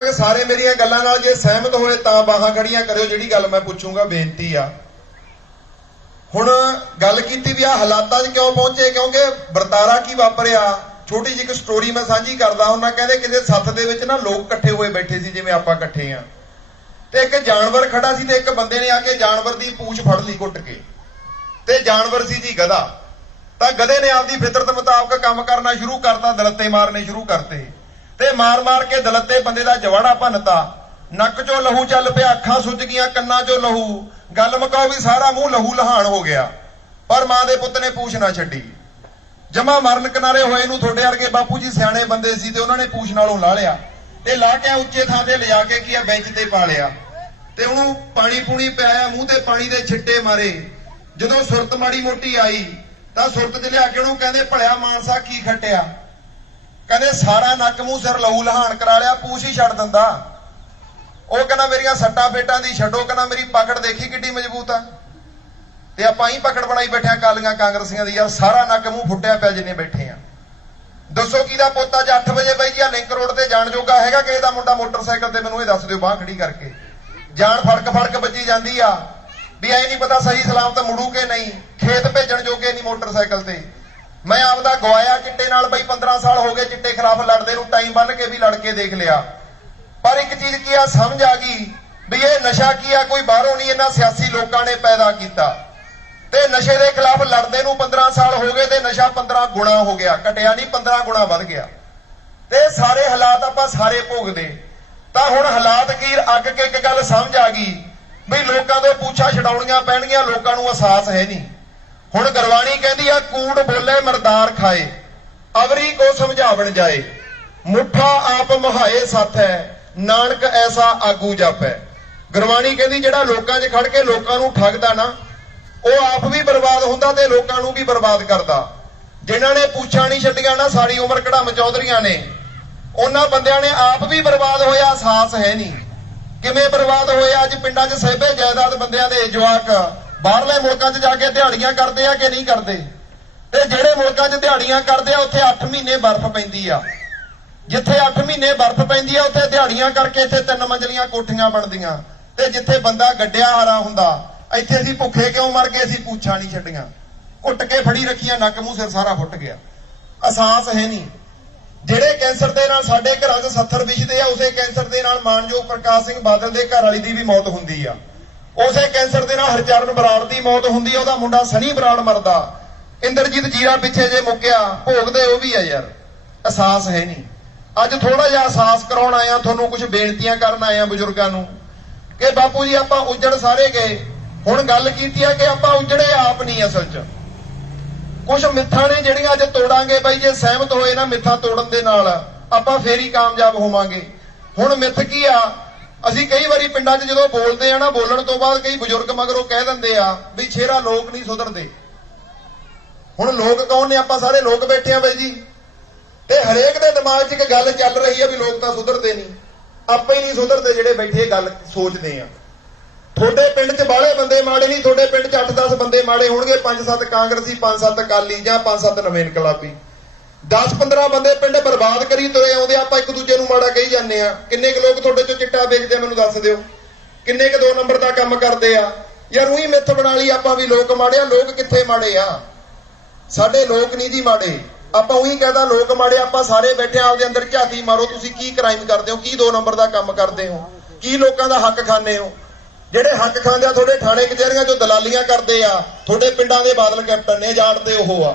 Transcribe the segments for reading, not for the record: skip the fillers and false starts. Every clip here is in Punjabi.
ਸਾਰੇ ਮੇਰੀਆਂ ਗੱਲਾਂ ਨਾਲ ਜੇ ਸਹਿਮਤ ਹੋਏ ਤਾਂ ਬਾਹਾਂ ਖੜੀਆਂ ਕਰਿਓ। ਜਿਹੜੀ ਗੱਲ ਮੈਂ ਪੁੱਛੂੰਗਾ ਬੇਨਤੀ ਆ। ਹੁਣ ਗੱਲ ਕੀਤੀ ਵੀ ਆ ਹਾਲਾਤਾਂ 'ਚ ਕਿਉਂ ਪਹੁੰਚੇ, ਕਿਉਂਕਿ ਵਰਤਾਰਾ ਕੀ ਵਾਪਰਿਆ। ਛੋਟੀ ਜਿਹੀ ਇੱਕ ਸਟੋਰੀ ਮੈਂ ਸਾਂਝੀ ਕਰਦਾ ਹੁੰਦਾ। ਕਹਿੰਦੇ ਕਿਸੇ ਸੱਥ ਦੇ ਵਿੱਚ ਨਾ ਲੋਕ ਇਕੱਠੇ ਹੋਏ ਬੈਠੇ ਸੀ, ਜਿਵੇਂ ਆਪਾਂ ਇਕੱਠੇ ਆ, ਤੇ ਇੱਕ ਜਾਨਵਰ ਖੜਾ ਸੀ ਤੇ ਇੱਕ ਬੰਦੇ ਨੇ ਆ ਕੇ ਜਾਨਵਰ ਦੀ ਪੂਛ ਫੜ ਲਈ ਘੁੱਟ ਕੇ। ਤੇ ਜਾਨਵਰ ਸੀ ਜੀ ਗਧਾ। ਤਾਂ ਗਧੇ ਨੇ ਆਪਦੀ ਫਿਤਰਤ ਮੁਤਾਬਕ ਕੰਮ ਕਰਨਾ ਸ਼ੁਰੂ ਕਰਤਾ, ਦਲੱਤੇ ਮਾਰਨੇ ਸ਼ੁਰੂ ਕਰਤੇ ਤੇ ਮਾਰ ਮਾਰ ਕੇ ਦਲੱਤੇ ਬੰਦੇ ਦਾ ਜਵਾੜਾ ਭੰਨਤਾ। ਨੱਕ ਚੋਂ ਲਹੂ ਚੱਲ ਪਿਆ, ਅੱਖਾਂ ਸੁੱਜ ਗਈਆਂ, ਕੰਨਾਂ ਚੋਂ ਲਹੂ। ਗੱਲ ਮੁਕਾਓ ਵੀ ਸਾਰਾ ਮੂੰਹ ਲਹੂ ਲਹਾਣ ਹੋ ਗਿਆ, ਪਰ ਮਾਂ ਦੇ ਪੁੱਤ ਨੇ ਪੂਛ ਨਾ ਛੱਡੀ। ਜਮਾ ਮਰਨ ਕਿਨਾਰੇ ਹੋਏ ਨੂੰ ਤੁਹਾਡੇ ਵਰਗੇ ਬਾਪੂ ਜੀ ਸਿਆਣੇ ਬੰਦੇ ਸੀ ਤੇ ਉਹਨਾਂ ਨੇ ਪੂਛ ਨਾਲੋਂ ਲਾ ਲਿਆ ਤੇ ਲਾ ਕੇ ਉੱਚੇ ਥਾਂ ਤੇ ਲਿਜਾ ਕੇ ਕੀ ਆ ਬੈਂਚ ਤੇ ਪਾ ਲਿਆ ਤੇ ਉਹਨੂੰ ਪਾਣੀ ਪੂਣੀ ਪਿਆਇਆ, ਮੂੰਹ ਤੇ ਪਾਣੀ ਦੇ ਛਿੱਟੇ ਮਾਰੇ। ਜਦੋਂ ਸੁਰਤ ਮਾੜੀ ਮੋਟੀ ਆਈ ਤਾਂ ਸੁਰਤ 'ਚ ਲਿਆ ਕੇ ਉਹਨੂੰ ਕਹਿੰਦੇ ਭਲਿਆ ਮਾਨਸਾ ਕੀ ਖੱਟਿਆ। ਕਹਿੰਦੇ ਸਾਰਾ ਨੱਕ ਮੂੰਹ ਸਿਰ ਲਹੂ ਲਹਾਣ ਕਰਾ ਲਿਆ, ਪੂਛ ਹੀ ਛੱਡ ਦਿੰਦਾ। ਉਹ ਕਹਿੰਦਾ ਮੇਰੀਆਂ ਸੱਟਾਂ ਫੇਟਾਂ ਦੀ ਛੱਡੋ, ਕਹਿੰਦਾ ਮੇਰੀ ਪਕੜ ਦੇਖੀ ਕਿੱਡੀ ਮਜ਼ਬੂਤ ਆ। ਤੇ ਆਪਾਂ ਹੀ ਪਕੜ ਬਣਾਈ ਬੈਠੇ ਆ ਕਾਲੀਆਂ ਕਾਂਗਰਸੀਆਂ ਦੀ। ਯਾਰ ਸਾਰਾ ਨੱਕ ਮੂੰਹ ਫੁੱਟਿਆ ਪਿਆ ਜਿੰਨੇ ਬੈਠੇ ਆ। ਦੱਸੋ ਕਿਹਦਾ ਪੁੱਤ ਅੱਜ 8 ਵਜੇ ਬਈ ਜੀ ਲਿੰਕ ਰੋਡ ਤੇ ਜਾਣ ਜੋਗਾ ਹੈਗਾ? ਕਿਸੇ ਦਾ ਮੁੰਡਾ ਮੋਟਰਸਾਈਕਲ ਤੇ ਮੈਨੂੰ ਇਹ ਦੱਸ ਦਿਓ ਬਾਹ ਖੜੀ ਕਰਕੇ। ਜਾਨ ਫੜਕ ਵੱਜੀ ਜਾਂਦੀ ਆ ਵੀ ਐ ਨਹੀਂ ਪਤਾ ਸਹੀ ਸਲਾਮਤ ਮੁੜੂ ਕਿ ਨਹੀਂ। ਖੇਤ ਭੇਜਣ ਜੋਗੇ ਨਹੀਂ ਮੋਟਰਸਾਈਕਲ ਤੇ। ਮੈਂ ਆਪਦਾ ਗਵਾਇਆ ਚਿੱਟੇ ਨਾਲ ਬਈ 15 ਸਾਲ ਹੋ ਗਏ ਚਿੱਟੇ ਖਿਲਾਫ ਲੜਦੇ ਨੂੰ, ਟਾਈਮ ਬੰਨ ਕੇ ਵੀ ਲੜ ਕੇ ਦੇਖ ਲਿਆ। ਪਰ ਇੱਕ ਚੀਜ਼ ਕੀ ਆ ਸਮਝ ਆ ਗਈ ਵੀ ਇਹ ਨਸ਼ਾ ਕੀ ਆ, ਕੋਈ ਬਾਹਰੋਂ ਨਹੀਂ, ਇਹਨਾਂ ਸਿਆਸੀ ਲੋਕਾਂ ਨੇ ਪੈਦਾ ਕੀਤਾ। ਤੇ ਨਸ਼ੇ ਦੇ ਖਿਲਾਫ ਲੜਦੇ ਨੂੰ 15 ਸਾਲ ਹੋ ਗਏ ਤੇ ਨਸ਼ਾ 15 ਗੁਣਾ ਹੋ ਗਿਆ, ਘਟਿਆ ਨਹੀਂ 15 ਗੁਣਾ ਵੱਧ ਗਿਆ। ਤੇ ਸਾਰੇ ਹਾਲਾਤ ਆਪਾਂ ਸਾਰੇ ਭੋਗਦੇ। ਤਾਂ ਹੁਣ ਹਾਲਾਤ ਕੀ ਅੱਗ ਕੇ ਇੱਕ ਗੱਲ ਸਮਝ ਆ ਗਈ ਵੀ ਲੋਕਾਂ ਤੋਂ ਪੁੱਛਾਂ ਛਡਾਉਣੀਆਂ ਪੈਣਗੀਆਂ, ਲੋਕਾਂ ਨੂੰ ਅਹਿਸਾਸ ਹੈ ਨਹੀਂ। ਹੁਣ ਗੁਰਬਾਣੀ ਕਹਿੰਦੀ ਆ ਕੂੜ ਬੋਲੇ ਮਰਦਾਰ ਖਾਏ, ਅਵਰੀ ਕੋ ਸਮਝਾਵਣ ਜਾਏ, ਮੁੱਠਾ ਆਪ ਮਹਾਏ ਸੱਥ ਹੈ, ਨਾਨਕ ਐਸਾ ਆਗੂ ਜਪੈ। ਗੁਰਬਾਣੀ ਕਹਿੰਦੀ ਜਿਹੜਾ ਲੋਕਾਂ 'ਚ ਖੜ ਕੇ ਲੋਕਾਂ ਨੂੰ ਠੱਗਦਾ ਨਾ, ਉਹ ਆਪ ਵੀ ਬਰਬਾਦ ਹੁੰਦਾ ਤੇ ਲੋਕਾਂ ਨੂੰ ਵੀ ਬਰਬਾਦ ਕਰਦਾ। ਜਿਨ੍ਹਾਂ ਨੇ ਪੁੱਛਾਂ ਨਹੀਂ ਛੱਡੀਆਂ ਨਾ ਸਾਰੀ ਉਮਰ ਕਢਾਮ ਚੌਧਰੀਆਂ ਨੇ, ਉਹਨਾਂ ਬੰਦਿਆਂ ਨੇ ਆਪ ਵੀ ਬਰਬਾਦ ਹੋਇਆ, ਅਹਿਸਾਸ ਹੈ ਨਹੀਂ। ਕਿਵੇਂ ਬਰਬਾਦ ਹੋਏ? ਅੱਜ ਪਿੰਡਾਂ 'ਚ ਸਹਿਬੇ ਜਾਇਦਾਦ ਬੰਦਿਆਂ ਦੇ ਜਵਾਕ ਬਾਹਰਲੇ ਮੁਲਕਾਂ 'ਚ ਜਾ ਕੇ ਦਿਹਾੜੀਆਂ ਕਰਦੇ ਆ ਕਿ ਨਹੀਂ ਕਰਦੇ? ਤੇ ਜਿਹੜੇ ਮੁਲਕਾਂ 'ਚ ਦਿਹਾੜੀਆਂ ਕਰਦੇ ਆ ਉੱਥੇ 8 ਮਹੀਨੇ ਬਰਫ਼ ਪੈਂਦੀ ਆ। ਜਿੱਥੇ 8 ਮਹੀਨੇ ਬਰਫ਼ ਪੈਂਦੀ ਆ ਉੱਥੇ ਦਿਹਾੜੀਆਂ ਕਰਕੇ ਇੱਥੇ 3 ਮੰਜ਼ਲੀਆਂ ਕੋਠੀਆਂ ਬਣਦੀਆਂ। ਤੇ ਜਿੱਥੇ ਬੰਦਾ ਗੱਡਿਆ ਹਾਰਾ ਹੁੰਦਾ, ਇੱਥੇ ਅਸੀਂ ਭੁੱਖੇ ਕਿਉਂ ਮਰ ਗਏ? ਅਸੀਂ ਪੁੱਛਾਂ ਨਹੀਂ ਛੱਡੀਆਂ, ਘੁੱਟ ਕੇ ਫੜੀ ਰੱਖੀਆਂ, ਨੱਕ ਮੂੰਹ ਸਿਰ ਸਾਰਾ ਫੁੱਟ ਗਿਆ, ਅਹਿਸਾਸ ਹੈ ਨਹੀਂ। ਜਿਹੜੇ ਕੈਂਸਰ ਦੇ ਨਾਲ ਸਾਡੇ ਘਰਾਂ 'ਚ 70 ਵਿਛਦੇ ਆ, ਉਸੇ ਕੈਂਸਰ ਦੇ ਨਾਲ ਮਾਨਯੋਗ ਪ੍ਰਕਾਸ਼ ਸਿੰਘ ਬਾਦਲ ਦੇ ਘਰ ਵਾਲੀ ਦੀ ਵੀ ਮੌਤ ਹੁੰਦੀ ਆ। ਉਸੇ ਕੈਂਸਰ ਦੇ ਨਾਲ ਹਰਚਰਨ ਬਰਾੜ ਦੀ ਮੌਤ ਹੁੰਦੀ ਆ, ਉਹਦਾ ਮੁੰਡਾ ਸਨੀ ਬਰਾੜ ਮਰਦਾ। ਇੰਦਰਜੀਤ ਜੀਰਾ ਪਿੱਛੇ ਜੇ ਮੁੱਕਿਆ, ਭੋਗਦੇ ਉਹ ਵੀ ਆ। ਯਾਰ ਅਹਿਸਾਸ ਹੈ ਨਹੀਂ। ਅੱਜ ਥੋੜਾ ਜਿਹਾ ਅਹਿਸਾਸ ਕਰਾਉਣ ਆਇਆ, ਤੁਹਾਨੂੰ ਕੁਝ ਬੇਨਤੀਆਂ ਕਰਨ ਆਇਆ ਬਜ਼ੁਰਗਾਂ ਨੂੰ ਕਿ ਬਾਪੂ ਜੀ ਆਪਾਂ ਉੱਜੜ ਸਾਰੇ ਗਏ। ਹੁਣ ਗੱਲ ਕੀਤੀ ਆ ਕਿ ਆਪਾਂ ਉੱਜੜੇ ਆਪ ਨਹੀਂ, ਅਸਲ 'ਚ ਕੁਝ ਮਿੱਥਾਂ ਨੇ ਜਿਹੜੀਆਂ ਅੱਜ ਤੋੜਾਂਗੇ ਬਾਈ। ਜੇ ਸਹਿਮਤ ਹੋਏ ਨਾ ਮਿੱਥਾਂ ਤੋੜਨ ਦੇ ਨਾਲ, ਆਪਾਂ ਫੇਰ ਹੀ ਕਾਮਯਾਬ ਹੋਵਾਂਗੇ। ਹੁਣ ਮਿੱਥ ਕੀ ਆ? ਅਸੀਂ ਕਈ ਵਾਰੀ ਪਿੰਡਾਂ 'ਚ ਜਦੋਂ ਬੋਲਦੇ ਆ ਨਾ, ਬੋਲਣ ਤੋਂ ਬਾਅਦ ਕਈ ਬਜ਼ੁਰਗ ਮਗਰੋਂ ਕਹਿ ਦਿੰਦੇ ਆ ਵੀ ਸ਼ੇਰਾ ਲੋਕ ਨਹੀਂ ਸੁਧਰਦੇ। ਹੁਣ ਲੋਕ ਕੌਣ ਨੇ? ਆਪਾਂ ਸਾਰੇ ਲੋਕ ਬੈਠੇ ਆ ਬਾਈ ਜੀ। ਤੇ ਹਰੇਕ ਦੇ ਦਿਮਾਗ 'ਚ ਇੱਕ ਗੱਲ ਚੱਲ ਰਹੀ ਆ ਵੀ ਲੋਕ ਤਾਂ ਸੁਧਰਦੇ ਨਹੀਂ, ਆਪਾਂ ਹੀ ਨਹੀਂ ਸੁਧਰਦੇ ਜਿਹੜੇ ਬੈਠੇ ਗੱਲ ਸੋਚਦੇ ਆ। ਤੁਹਾਡੇ ਪਿੰਡ 'ਚ ਬਾਹਲੇ ਬੰਦੇ ਮਾੜੇ ਨਹੀਂ, ਤੁਹਾਡੇ ਪਿੰਡ 'ਚ 8-10 ਬੰਦੇ ਮਾੜੇ ਹੋਣਗੇ, 5-7 ਕਾਂਗਰਸੀ, 5-7 ਅਕਾਲੀ ਜਾਂ 5-7 ਨਵੇਂ ਇਨਕਲਾਬੀ। 10-15 ਬੰਦੇ ਪਿੰਡ ਬਰਬਾਦ ਕਰੀ ਤੁਰੇ ਆਉਂਦੇ, ਆਪਾਂ ਇੱਕ ਦੂਜੇ ਨੂੰ ਮਾੜਾ ਕਹੀ ਜਾਂਦੇ ਆ। ਕਿੰਨੇ ਕੁ ਲੋਕ ਤੁਹਾਡੇ 'ਚੋਂ ਚਿੱਟਾ ਵੇਚਦੇ ਮੈਨੂੰ ਦੱਸ ਦਿਓ? ਕਿੰਨੇ ਕੁ 2 ਨੰਬਰ ਦਾ ਕੰਮ ਕਰਦੇ ਆ? ਯਾਰ ਉਹੀ ਮਿੱਥ ਬਣਾ ਲਈ ਆਪਾਂ ਵੀ ਲੋਕ ਮਾੜੇ ਆ। ਲੋਕ ਕਿੱਥੇ ਮਾੜੇ ਆ? ਸਾਡੇ ਲੋਕ ਨਹੀਂ ਜੀ ਮਾੜੇ। ਆਪਾਂ ਉਹੀ ਕਹਦਾ ਲੋਕ ਮਾੜੇ। ਆਪਾਂ ਸਾਰੇ ਬੈਠੇ ਆਪਦੇ ਅੰਦਰ ਝਾਤੀ ਮਾਰੋ, ਤੁਸੀਂ ਕੀ ਕ੍ਰਾਈਮ ਕਰਦੇ ਹੋ, ਕੀ 2 ਨੰਬਰ ਦਾ ਕੰਮ ਕਰਦੇ ਹੋ, ਕੀ ਲੋਕਾਂ ਦਾ ਹੱਕ ਖਾਂਦੇ ਹੋ? ਜਿਹੜੇ ਹੱਕ ਖਾਂਦੇ ਆ ਤੁਹਾਡੇ ਥਾਣੇ ਕਚਹਿਰੀਆਂ 'ਚੋਂ ਦਲਾਲੀਆਂ ਕਰਦੇ ਆ, ਤੁਹਾਡੇ ਪਿੰਡਾਂ ਦੇ ਬਾਦਲ ਕੈਪਟਨ ਨੇ, ਜਾੜਦੇ ਉਹ ਆ।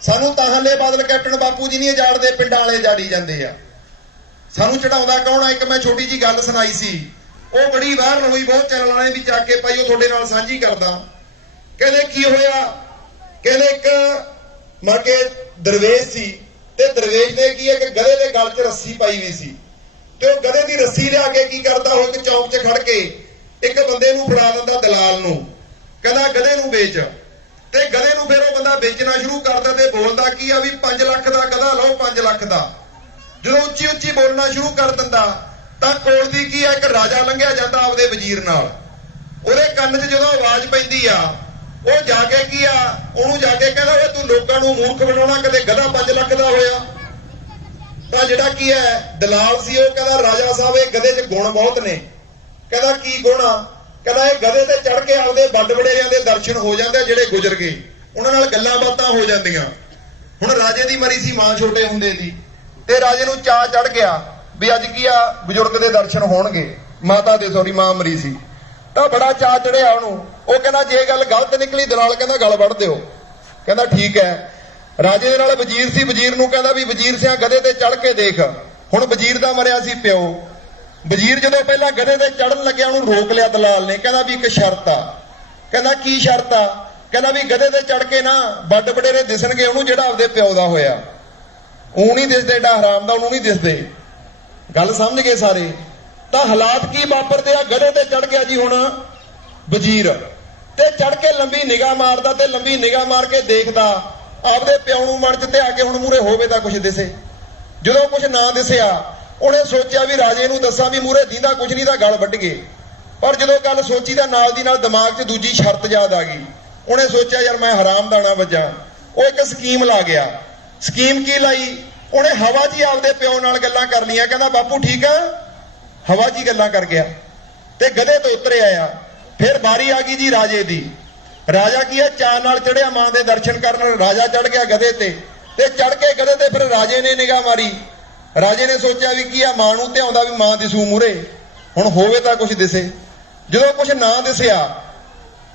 ਸਾਨੂੰ ਤਾਂ ਹਲੇ ਬਾਦਲ ਕੈਪਟਨ ਬਾਪੂ ਜੀ ਨਹੀਂ ਜਾੜਦੇ, ਪਿੰਡਾਂ ਵਾਲੇ ਜਾੜੀ ਜਾਂਦੇ ਆ। ਸਾਨੂੰ ਚੜਾਉਂਦਾ ਕੌਣ ਆ? ਇੱਕ ਮੈਂ ਛੋਟੀ ਜੀ ਗੱਲ ਸੁਣਾਈ ਸੀ, ਉਹ ਬੜੀ ਵਾਇਰਲ ਹੋਈ, ਬਹੁਤ ਚੈਨਲ ਵਾਲੇ ਵੀ ਚੱਕ ਕੇ ਪਾਈ, ਉਹ ਤੁਹਾਡੇ ਨਾਲ ਸਾਂਝੀ ਕਰਦਾ। ਕਹਿੰਦੇ ਕੀ ਹੋਇਆ? ਕਹਿੰਦੇ ਇੱਕ ਮਰ ਕੇ ਦਰਵੇਸ਼ ਸੀ ਤੇ ਦਰਵੇਸ਼ ਨੇ ਕੀ ਹੈ ਕਿ ਗਧੇ ਦੇ ਗਲ 'ਚ ਰੱਸੀ ਪਾਈ ਹੋਈ ਸੀ ਤੇ ਉਹ ਗਧੇ ਦੀ ਰੱਸੀ ਲਿਆ ਕੇ ਕੀ ਕਰਦਾ, ਉਹ ਇੱਕ ਚੌਂਕ 'ਚ ਖੜ ਕੇ ਇੱਕ ਬੰਦੇ ਨੂੰ ਫੜਾ ਦਿੰਦਾ, ਦਲਾਲ ਨੂੰ। ਕਹਿੰਦਾ ਗਧੇ ਨੂੰ ਵੇਚ। ਤੇ ਗਧੇ ਨੂੰ ਫਿਰ ਉਹ ਬੰਦਾ ਵੇਚਣਾ ਸ਼ੁਰੂ ਕਰਦਾ ਤੇ ਬੋਲਦਾ ਕੀ ਆ ਵੀ 5 ਲੱਖ ਦਾ ਗਧਾ ਲਓ, 5 ਲੱਖ ਦਾ। ਜਦੋਂ ਉੱਚੀ ਉੱਚੀ ਬੋਲਣਾ ਸ਼ੁਰੂ ਕਰ ਦਿੰਦਾ ਤਾਂ ਕੋਲ ਦੀ ਕੀ ਆ ਇੱਕ ਰਾਜਾ ਲੰਘਿਆ ਜਾਂਦਾ ਆਪਦੇ ਵਜ਼ੀਰ ਨਾਲ। ਉਹਦੇ ਕੰਨ 'ਚ ਜਦੋਂ ਆਵਾਜ਼ ਪੈਂਦੀ ਆ, ਉਹ ਜਾ ਕੇ ਕੀ ਆ ਉਹਨੂੰ ਜਾ ਕੇ ਕਹਿੰਦਾ ਓਏ ਤੂੰ ਲੋਕਾਂ ਨੂੰ ਮੂਰਖ ਬਣਾਉਣਾ, ਕਦੇ ਗਧਾ 5 ਲੱਖ ਦਾ ਹੋਇਆ। ਤਾਂ ਜਿਹੜਾ ਕੀ ਹੈ ਦਲਾਲ ਸੀ ਉਹ ਕਹਿੰਦਾ ਰਾਜਾ ਸਾਹਿਬ ਇਹ ਗਧੇ 'ਚ ਗੁਣ ਬਹੁਤ ਨੇ। ਕਹਿੰਦਾ ਕੀ ਗੁਣ ਆ? ਕਹਿੰਦਾ ਇਹ ਗਧੇ ਤੇ ਚੜ ਕੇ ਆਪਦੇ ਵੱਡ ਵਡੇਰਿਆਂ ਦੇ ਦਰਸ਼ਨ ਹੋ ਜਾਂਦੇ ਜਿਹੜੇ ਗੁਜ਼ਰ ਗਏ, ਉਹਨਾਂ ਨਾਲ ਗੱਲਾਂ ਬਾਤਾਂ ਹੋ ਜਾਂਦੀਆਂ। ਹੁਣ ਰਾਜੇ ਦੀ ਮਰੀ ਸੀ ਮਾਂ ਛੋਟੇ ਹੁੰਦੇ ਦੀ, ਤੇ ਰਾਜੇ ਨੂੰ ਚਾਅ ਚੜ ਗਿਆ ਵੀ ਅੱਜ ਕੀ ਆ ਬਜ਼ੁਰਗ ਦੇ ਦਰਸ਼ਨ ਹੋਣਗੇ। ਮਾਤਾ ਦੇ ਸੌਰੀ ਮਾਂ ਮਰੀ ਸੀ ਤਾਂ ਬੜਾ ਚਾਅ ਚੜਿਆ ਉਹਨੂੰ। ਉਹ ਕਹਿੰਦਾ ਜੇ ਗੱਲ ਗਲਤ ਨਿਕਲੀ ਦਲਾਲ ਕਹਿੰਦਾ ਗਲ ਵੱਢ ਦਿਓ। ਕਹਿੰਦਾ ਠੀਕ ਹੈ। ਰਾਜੇ ਦੇ ਨਾਲ ਵਜ਼ੀਰ ਸੀ, ਵਜ਼ੀਰ ਨੂੰ ਕਹਿੰਦਾ ਵੀ ਵਜ਼ੀਰ ਸਿਆ ਗਧੇ ਤੇ ਚੜ ਕੇ ਦੇਖ। ਹੁਣ ਵਜ਼ੀਰ ਦਾ ਮਰਿਆ ਸੀ ਪਿਓ। ਵਜ਼ੀਰ ਜਦੋਂ ਪਹਿਲਾਂ ਗਧੇ ਤੇ ਚੜਨ ਲੱਗਿਆ ਉਹਨੂੰ ਰੋਕ ਲਿਆ ਦਲਾਲ ਨੇ। ਕਹਿੰਦਾ ਵੀ ਇੱਕ ਸ਼ਰਤ ਆ। ਕਹਿੰਦਾ ਕੀ ਸ਼ਰਤ ਆ? ਕਹਿੰਦਾ ਵੀ ਗਧੇ ਤੇ ਚੜ ਕੇ ਨਾ ਵੱਡ ਵਡੇਰੇ ਦਿਸਣਗੇ ਉਹਨੂੰ ਜਿਹੜਾ ਆਪਦੇ ਪਿਓ ਦਾ ਹੋਇਆ। ਉਹ ਨਹੀਂ ਦਿਸਦੇ, ਏਡਾ ਹਰਾਮ ਦਾ ਉਹਨੂੰ ਨਹੀਂ ਦਿਸਦੇ। ਗੱਲ ਸਮਝ ਗਏ ਸਾਰੇ? ਤਾਂ ਹਾਲਾਤ ਕੀ ਵਾਪਰਦੇ ਆ? ਗਧੇ ਤੇ ਚੜ ਗਿਆ ਜੀ ਹੁਣ ਵਜ਼ੀਰ, ਤੇ ਚੜ ਕੇ ਲੰਬੀ ਨਿਗਾਹ ਮਾਰਦਾ, ਤੇ ਲੰਬੀ ਨਿਗਾਹ ਮਾਰ ਕੇ ਦੇਖਦਾ ਆਪਦੇ ਪਿਓ ਨੂੰ ਮਨ ਚ ਤੇ ਆ ਕੇ ਹੁਣ ਮੂਰੇ ਹੋਵੇ ਤਾਂ ਕੁਝ ਦਿਸੇ। ਜਦੋਂ ਕੁਝ ਨਾ ਦਿਸਿਆ ਉਹਨੇ ਸੋਚਿਆ ਵੀ ਰਾਜੇ ਨੂੰ ਦੱਸਾਂ ਵੀ ਮੂਰੇ ਦੀਂਦਾ ਕੁਝ ਨਹੀਂ ਤਾਂ ਗਲ ਵੱਢ ਗਏ। ਪਰ ਜਦੋਂ ਗੱਲ ਸੋਚੀ ਤਾਂ ਨਾਲ ਦੀ ਨਾਲ ਦਿਮਾਗ 'ਚ ਦੂਜੀ ਸ਼ਰਤ ਯਾਦ ਆ ਗਈ। ਉਹਨੇ ਸੋਚਿਆ ਯਾਰ ਮੈਂ ਹਰਾਮ ਦਾਣਾ ਵੱਜਾਂ। ਉਹ ਇੱਕ ਸਕੀਮ ਲਾ ਗਿਆ। ਸਕੀਮ ਕੀ ਲਾਈ? ਉਹਨੇ ਹਵਾ 'ਚ ਹੀ ਆਪਦੇ ਪਿਓ ਨਾਲ ਗੱਲਾਂ ਕਰ ਲਈਆਂ। ਕਹਿੰਦਾ ਬਾਪੂ ਠੀਕ ਆ? ਹਵਾ 'ਚ ਹੀ ਗੱਲਾਂ ਕਰ ਗਿਆ ਤੇ ਗਧੇ ਤੋਂ ਉਤਰ ਆਇਆ। ਫਿਰ ਵਾਰੀ ਆ ਗਈ ਜੀ ਰਾਜੇ ਦੀ। ਰਾਜਾ ਕੀ ਹੈ ਚਾਅ ਨਾਲ ਚੜਿਆ ਮਾਂ ਦੇ ਦਰਸ਼ਨ ਕਰਨ। ਰਾਜਾ ਚੜ ਗਿਆ ਗਧੇ ਤੇ ਚੜ ਕੇ ਗਧੇ ਤੇ ਫਿਰ ਰਾਜੇ ਨੇ ਨਿਗਾਹ ਮਾਰੀ। ਰਾਜੇ ਨੇ ਸੋਚਿਆ ਵੀ ਕੀ ਆ ਮਾਂ ਨੂੰ ਧਿਆਉਂਦਾ ਵੀ ਮਾਂ ਦਿਸੂ ਮੂਰੇ, ਹੁਣ ਹੋਵੇ ਤਾਂ ਕੁਝ ਦਿਸੇ। ਜਦੋਂ ਕੁਝ ਨਾ ਦਿਸਿਆ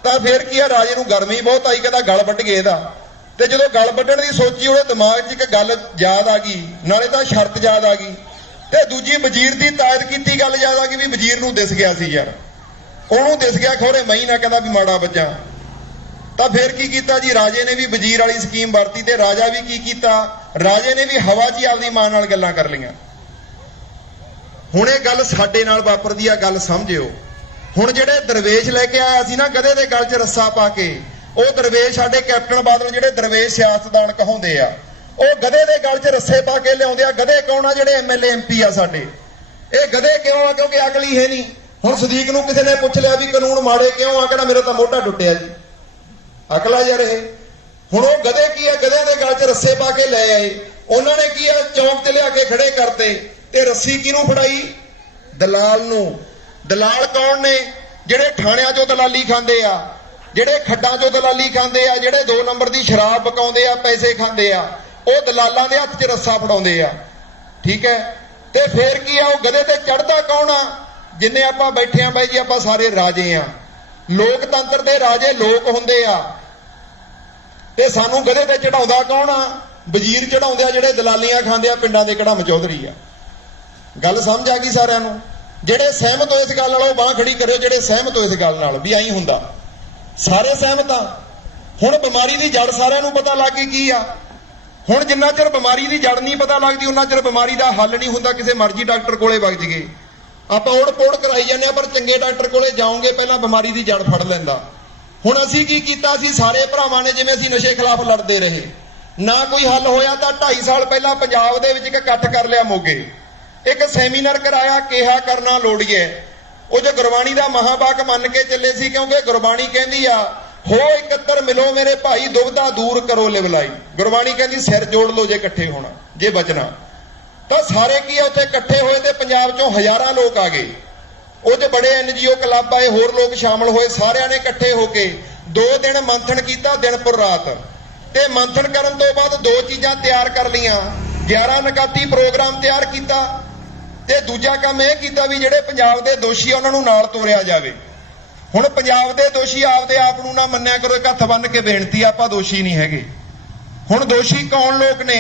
ਤਾਂ ਫਿਰ ਕੀ ਆ ਰਾਜੇ ਨੂੰ ਗਰਮੀ ਬਹੁਤ ਆਈ। ਕਹਿੰਦਾ ਗਲ ਵੱਢ ਗਏ ਇਹਦਾ। ਤੇ ਜਦੋਂ ਗਲ ਵੱਢਣ ਦੀ ਸੋਚੀ ਉਹਦੇ ਦਿਮਾਗ 'ਚ ਇੱਕ ਗੱਲ ਯਾਦ ਆ ਗਈ, ਨਾਲੇ ਤਾਂ ਸ਼ਰਤ ਯਾਦ ਆ ਗਈ ਤੇ ਦੂਜੀ ਵਜ਼ੀਰ ਦੀ ਤਾਇਦ ਕੀਤੀ ਗੱਲ ਯਾਦ ਆ ਗਈ ਵੀ ਵਜ਼ੀਰ ਨੂੰ ਦਿਸ ਗਿਆ ਸੀ ਯਾਰ, ਉਹਨੂੰ ਦਿਸ ਗਿਆ ਖੋਰੇ ਮੈਂ ਹੀ ਨਾ ਕਹਿੰਦਾ ਵੀ ਮਾੜਾ ਬੱਚਾ। ਤਾਂ ਫਿਰ ਕੀ ਕੀਤਾ ਜੀ ਰਾਜੇ ਨੇ ਵੀ ਵਜ਼ੀਰ ਵਾਲੀ ਸਕੀਮ ਵਰਤੀ ਤੇ ਰਾਜਾ ਵੀ ਕੀ ਕੀਤਾ, ਰਾਜੇ ਨੇ ਵੀ ਹਵਾ 'ਚ ਹੀ ਆਪਦੀ ਮਾਂ ਨਾਲ ਗੱਲਾਂ ਕਰ ਲਈਆਂ। ਹੁਣ ਇਹ ਗੱਲ ਸਾਡੇ ਨਾਲ ਵਾਪਰਦੀ ਆ, ਗੱਲ ਸਮਝਿਓ। ਹੁਣ ਜਿਹੜੇ ਦਰਵੇਸ਼ ਲੈ ਕੇ ਆਇਆ ਸੀ ਨਾ ਗਧੇ ਦੇ ਗਲ 'ਚ ਰੱਸਾ ਪਾ ਕੇ, ਉਹ ਦਰਵੇਸ਼ ਸਾਡੇ ਕੈਪਟਨ ਬਾਦਲ ਜਿਹੜੇ ਦਰਵੇਸ਼ ਸਿਆਸਤਦਾਨ ਕਹਾਉਂਦੇ ਆ, ਉਹ ਗਧੇ ਦੇ ਗਲ 'ਚ ਰੱਸੇ ਪਾ ਕੇ ਲਿਆਉਂਦੇ ਆ। ਗਧੇ ਕੌਣ ਆ? ਜਿਹੜੇ ਐਮਐਲਏ ਐਮਪੀ ਆ ਸਾਡੇ। ਇਹ ਗਧੇ ਕਿਉਂ ਆ? ਕਿਉਂਕਿ ਅਕਲ ਹੀ ਹੈ ਨਹੀਂ। ਹੁਣ ਸਦੀਕ ਨੂੰ ਕਿਸੇ ਨੇ ਪੁੱਛ ਲਿਆ ਵੀ ਕਾਨੂੰਨ ਮਾੜੇ ਕਿਉਂ ਆ? ਕਹਿੰਦਾ ਮੇਰਾ ਤਾਂ ਮੋਢਾ ਟੁੱਟਿਆ ਜੀ। ਅਕਲ ਆ ਯਾਰ ਇਹ। ਹੁਣ ਉਹ ਗਧੇ ਕੀ ਆ? ਗਧਿਆਂ ਦੇ ਗਲ 'ਚ ਰੱਸੇ ਪਾ ਕੇ ਲੈ ਆਏ। ਉਹਨਾਂ ਨੇ ਕੀ ਆ ਚੌਂਕ 'ਤੇ ਲਿਆ ਕੇ ਖੜੇ ਕਰਤੇ ਤੇ ਰੱਸੀ ਕਿਹਨੂੰ ਫੜਾਈ? ਦਲਾਲ ਨੂੰ। ਦਲਾਲ ਕੌਣ ਨੇ? ਜਿਹੜੇ ਥਾਣਿਆਂ 'ਚੋਂ ਦਲਾਲੀ ਖਾਂਦੇ ਆ, ਜਿਹੜੇ ਖੱਡਾਂ 'ਚੋਂ ਦਲਾਲੀ ਖਾਂਦੇ ਆ, ਜਿਹੜੇ 2 ਨੰਬਰ ਦੀ ਸ਼ਰਾਬ ਪਕਾਉਂਦੇ ਆ, ਪੈਸੇ ਖਾਂਦੇ ਆ, ਉਹ ਦਲਾਲਾਂ ਦੇ ਹੱਥ 'ਚ ਰੱਸਾ ਫੜਾਉਂਦੇ ਆ। ਠੀਕ ਹੈ। ਤੇ ਫੇਰ ਕੀ ਆ? ਉਹ ਗਧੇ ਤੇ ਚੜਦਾ ਕੌਣ ਆ? ਜਿੰਨੇ ਆਪਾਂ ਬੈਠੇ ਆ ਬਾਈ ਜੀ, ਆਪਾਂ ਸਾਰੇ ਰਾਜੇ ਆ। ਲੋਕਤੰਤਰ ਦੇ ਰਾਜੇ ਲੋਕ ਹੁੰਦੇ ਆ। ਤੇ ਸਾਨੂੰ ਗਧੇ ਤੇ ਚੜਾਉਂਦਾ ਕੌਣ ਆ? ਵਜ਼ੀਰ ਚੜਾਉਂਦੇ ਆ ਜਿਹੜੇ ਦਲਾਲੀਆਂ ਖਾਂਦੇ ਆ ਪਿੰਡਾਂ ਦੇ ਕੜਮ ਚੌਧਰੀ ਆ। ਗੱਲ ਸਮਝ ਆ ਗਈ ਸਾਰਿਆਂ ਨੂੰ? ਜਿਹੜੇ ਸਹਿਮਤ ਹੋ ਇਸ ਗੱਲ ਨਾਲ ਉਹ ਬਾਂਹ ਖੜੀ ਕਰਿਓ, ਜਿਹੜੇ ਸਹਿਮਤ ਹੋ ਇਸ ਗੱਲ ਨਾਲ ਵੀ ਐਂ ਹੁੰਦਾ। ਸਾਰੇ ਸਹਿਮਤ ਆ। ਹੁਣ ਬਿਮਾਰੀ ਦੀ ਜੜ ਸਾਰਿਆਂ ਨੂੰ ਪਤਾ ਲੱਗ ਗਈ ਕੀ ਆ। ਹੁਣ ਜਿੰਨਾ ਚਿਰ ਬਿਮਾਰੀ ਦੀ ਜੜ ਨਹੀਂ ਪਤਾ ਲੱਗਦੀ ਉਹਨਾਂ ਚਿਰ ਬਿਮਾਰੀ ਦਾ ਹੱਲ ਨਹੀਂ ਹੁੰਦਾ। ਕਿਸੇ ਮਰਜ਼ੀ ਡਾਕਟਰ ਕੋਲੇ ਵਗ ਜੀਏ, ਆਪਾਂ ਓੜ-ਪੋੜ ਕਰਾਈ ਜਾਂਦੇ ਆ, ਪਰ ਚੰਗੇ ਡਾਕਟਰ ਕੋਲੇ ਜਾਓਗੇ ਪਹਿਲਾਂ ਬਿਮਾਰੀ ਦੀ ਜੜ ਫੜ ਲੈਂਦਾ। ਹੁਣ ਅਸੀਂ ਕੀ ਕੀਤਾ? ਅਸੀਂ ਸਾਰੇ ਭਰਾਵਾਂ ਨੇ ਜਿਵੇਂ ਅਸੀਂ ਨਸ਼ੇ ਖਿਲਾਫ ਲੜਦੇ ਰਹੇ, ਨਾ ਕੋਈ ਹੱਲ ਹੋਇਆ ਤਾਂ 2.5 ਸਾਲ ਪਹਿਲਾਂ ਪੰਜਾਬ ਦੇ ਵਿੱਚ ਇੱਕ ਇਕੱਠ ਕਰ ਲਿਆ ਮੋਗੇ। ਇੱਕ ਸੈਮੀਨਾਰ ਕਰਾਇਆ, ਕਿਹਾ ਕਰਨਾ ਲੋੜੀਏ। ਉਹ ਜੋ ਗੁਰਬਾਣੀ ਦਾ ਮਹਾਵਾਕ ਮੰਨ ਕੇ ਚੱਲੇ ਸੀ, ਕਿਉਂਕਿ ਗੁਰਬਾਣੀ ਕਹਿੰਦੀ ਆ ਹੋ ਇਕੱਤਰ ਮਿਲੋ ਮੇਰੇ ਭਾਈ ਦੁਬਦਾ ਦੂਰ ਕਰੋ ਲਿਵਲਾਈ। ਗੁਰਬਾਣੀ ਕਹਿੰਦੀ ਸਿਰ ਜੋੜ ਲਓ ਜੇ ਇਕੱਠੇ ਹੋਣਾ, ਜੇ ਬਚਣਾ। ਤਾਂ ਸਾਰੇ ਕੀ ਆ ਉੱਥੇ ਇਕੱਠੇ ਹੋਏ ਤੇ ਪੰਜਾਬ ਚੋਂ ਹਜ਼ਾਰਾਂ ਲੋਕ ਆ ਗਏ। ਉਹ 'ਚ ਬੜੇ NGO ਕਲੱਬ ਆਏ, ਹੋਰ ਲੋਕ ਸ਼ਾਮਲ ਹੋਏ। ਸਾਰਿਆਂ ਨੇ ਇਕੱਠੇ ਹੋ ਕੇ 2 ਦਿਨ ਮੰਥਨ ਕੀਤਾ, ਦਿਨ ਪਰ ਰਾਤ। ਤੇ ਮੰਥਨ ਕਰਨ ਤੋਂ ਬਾਅਦ 2 ਚੀਜ਼ਾਂ ਤਿਆਰ ਕਰ ਲਈਆਂ। 11 ਨਕਾਤੀ ਪ੍ਰੋਗਰਾਮ ਤਿਆਰ ਕੀਤਾ ਤੇ ਦੂਜਾ ਕੰਮ ਇਹ ਕੀਤਾ ਵੀ ਜਿਹੜੇ ਪੰਜਾਬ ਦੇ ਦੋਸ਼ੀ ਆ ਉਹਨਾਂ ਨੂੰ ਨਾਲ ਤੋਰਿਆ ਜਾਵੇ। ਹੁਣ ਪੰਜਾਬ ਦੇ ਦੋਸ਼ੀ ਆਪਦੇ ਆਪ ਨੂੰ ਨਾ ਮੰਨਿਆ ਕਰੋ। ਇੱਕ ਹੱਥ ਬੰਨ ਕੇ ਬੇਨਤੀ, ਆਪਾਂ ਦੋਸ਼ੀ ਨਹੀਂ ਹੈਗੇ। ਹੁਣ ਦੋਸ਼ੀ ਕੌਣ ਲੋਕ ਨੇ?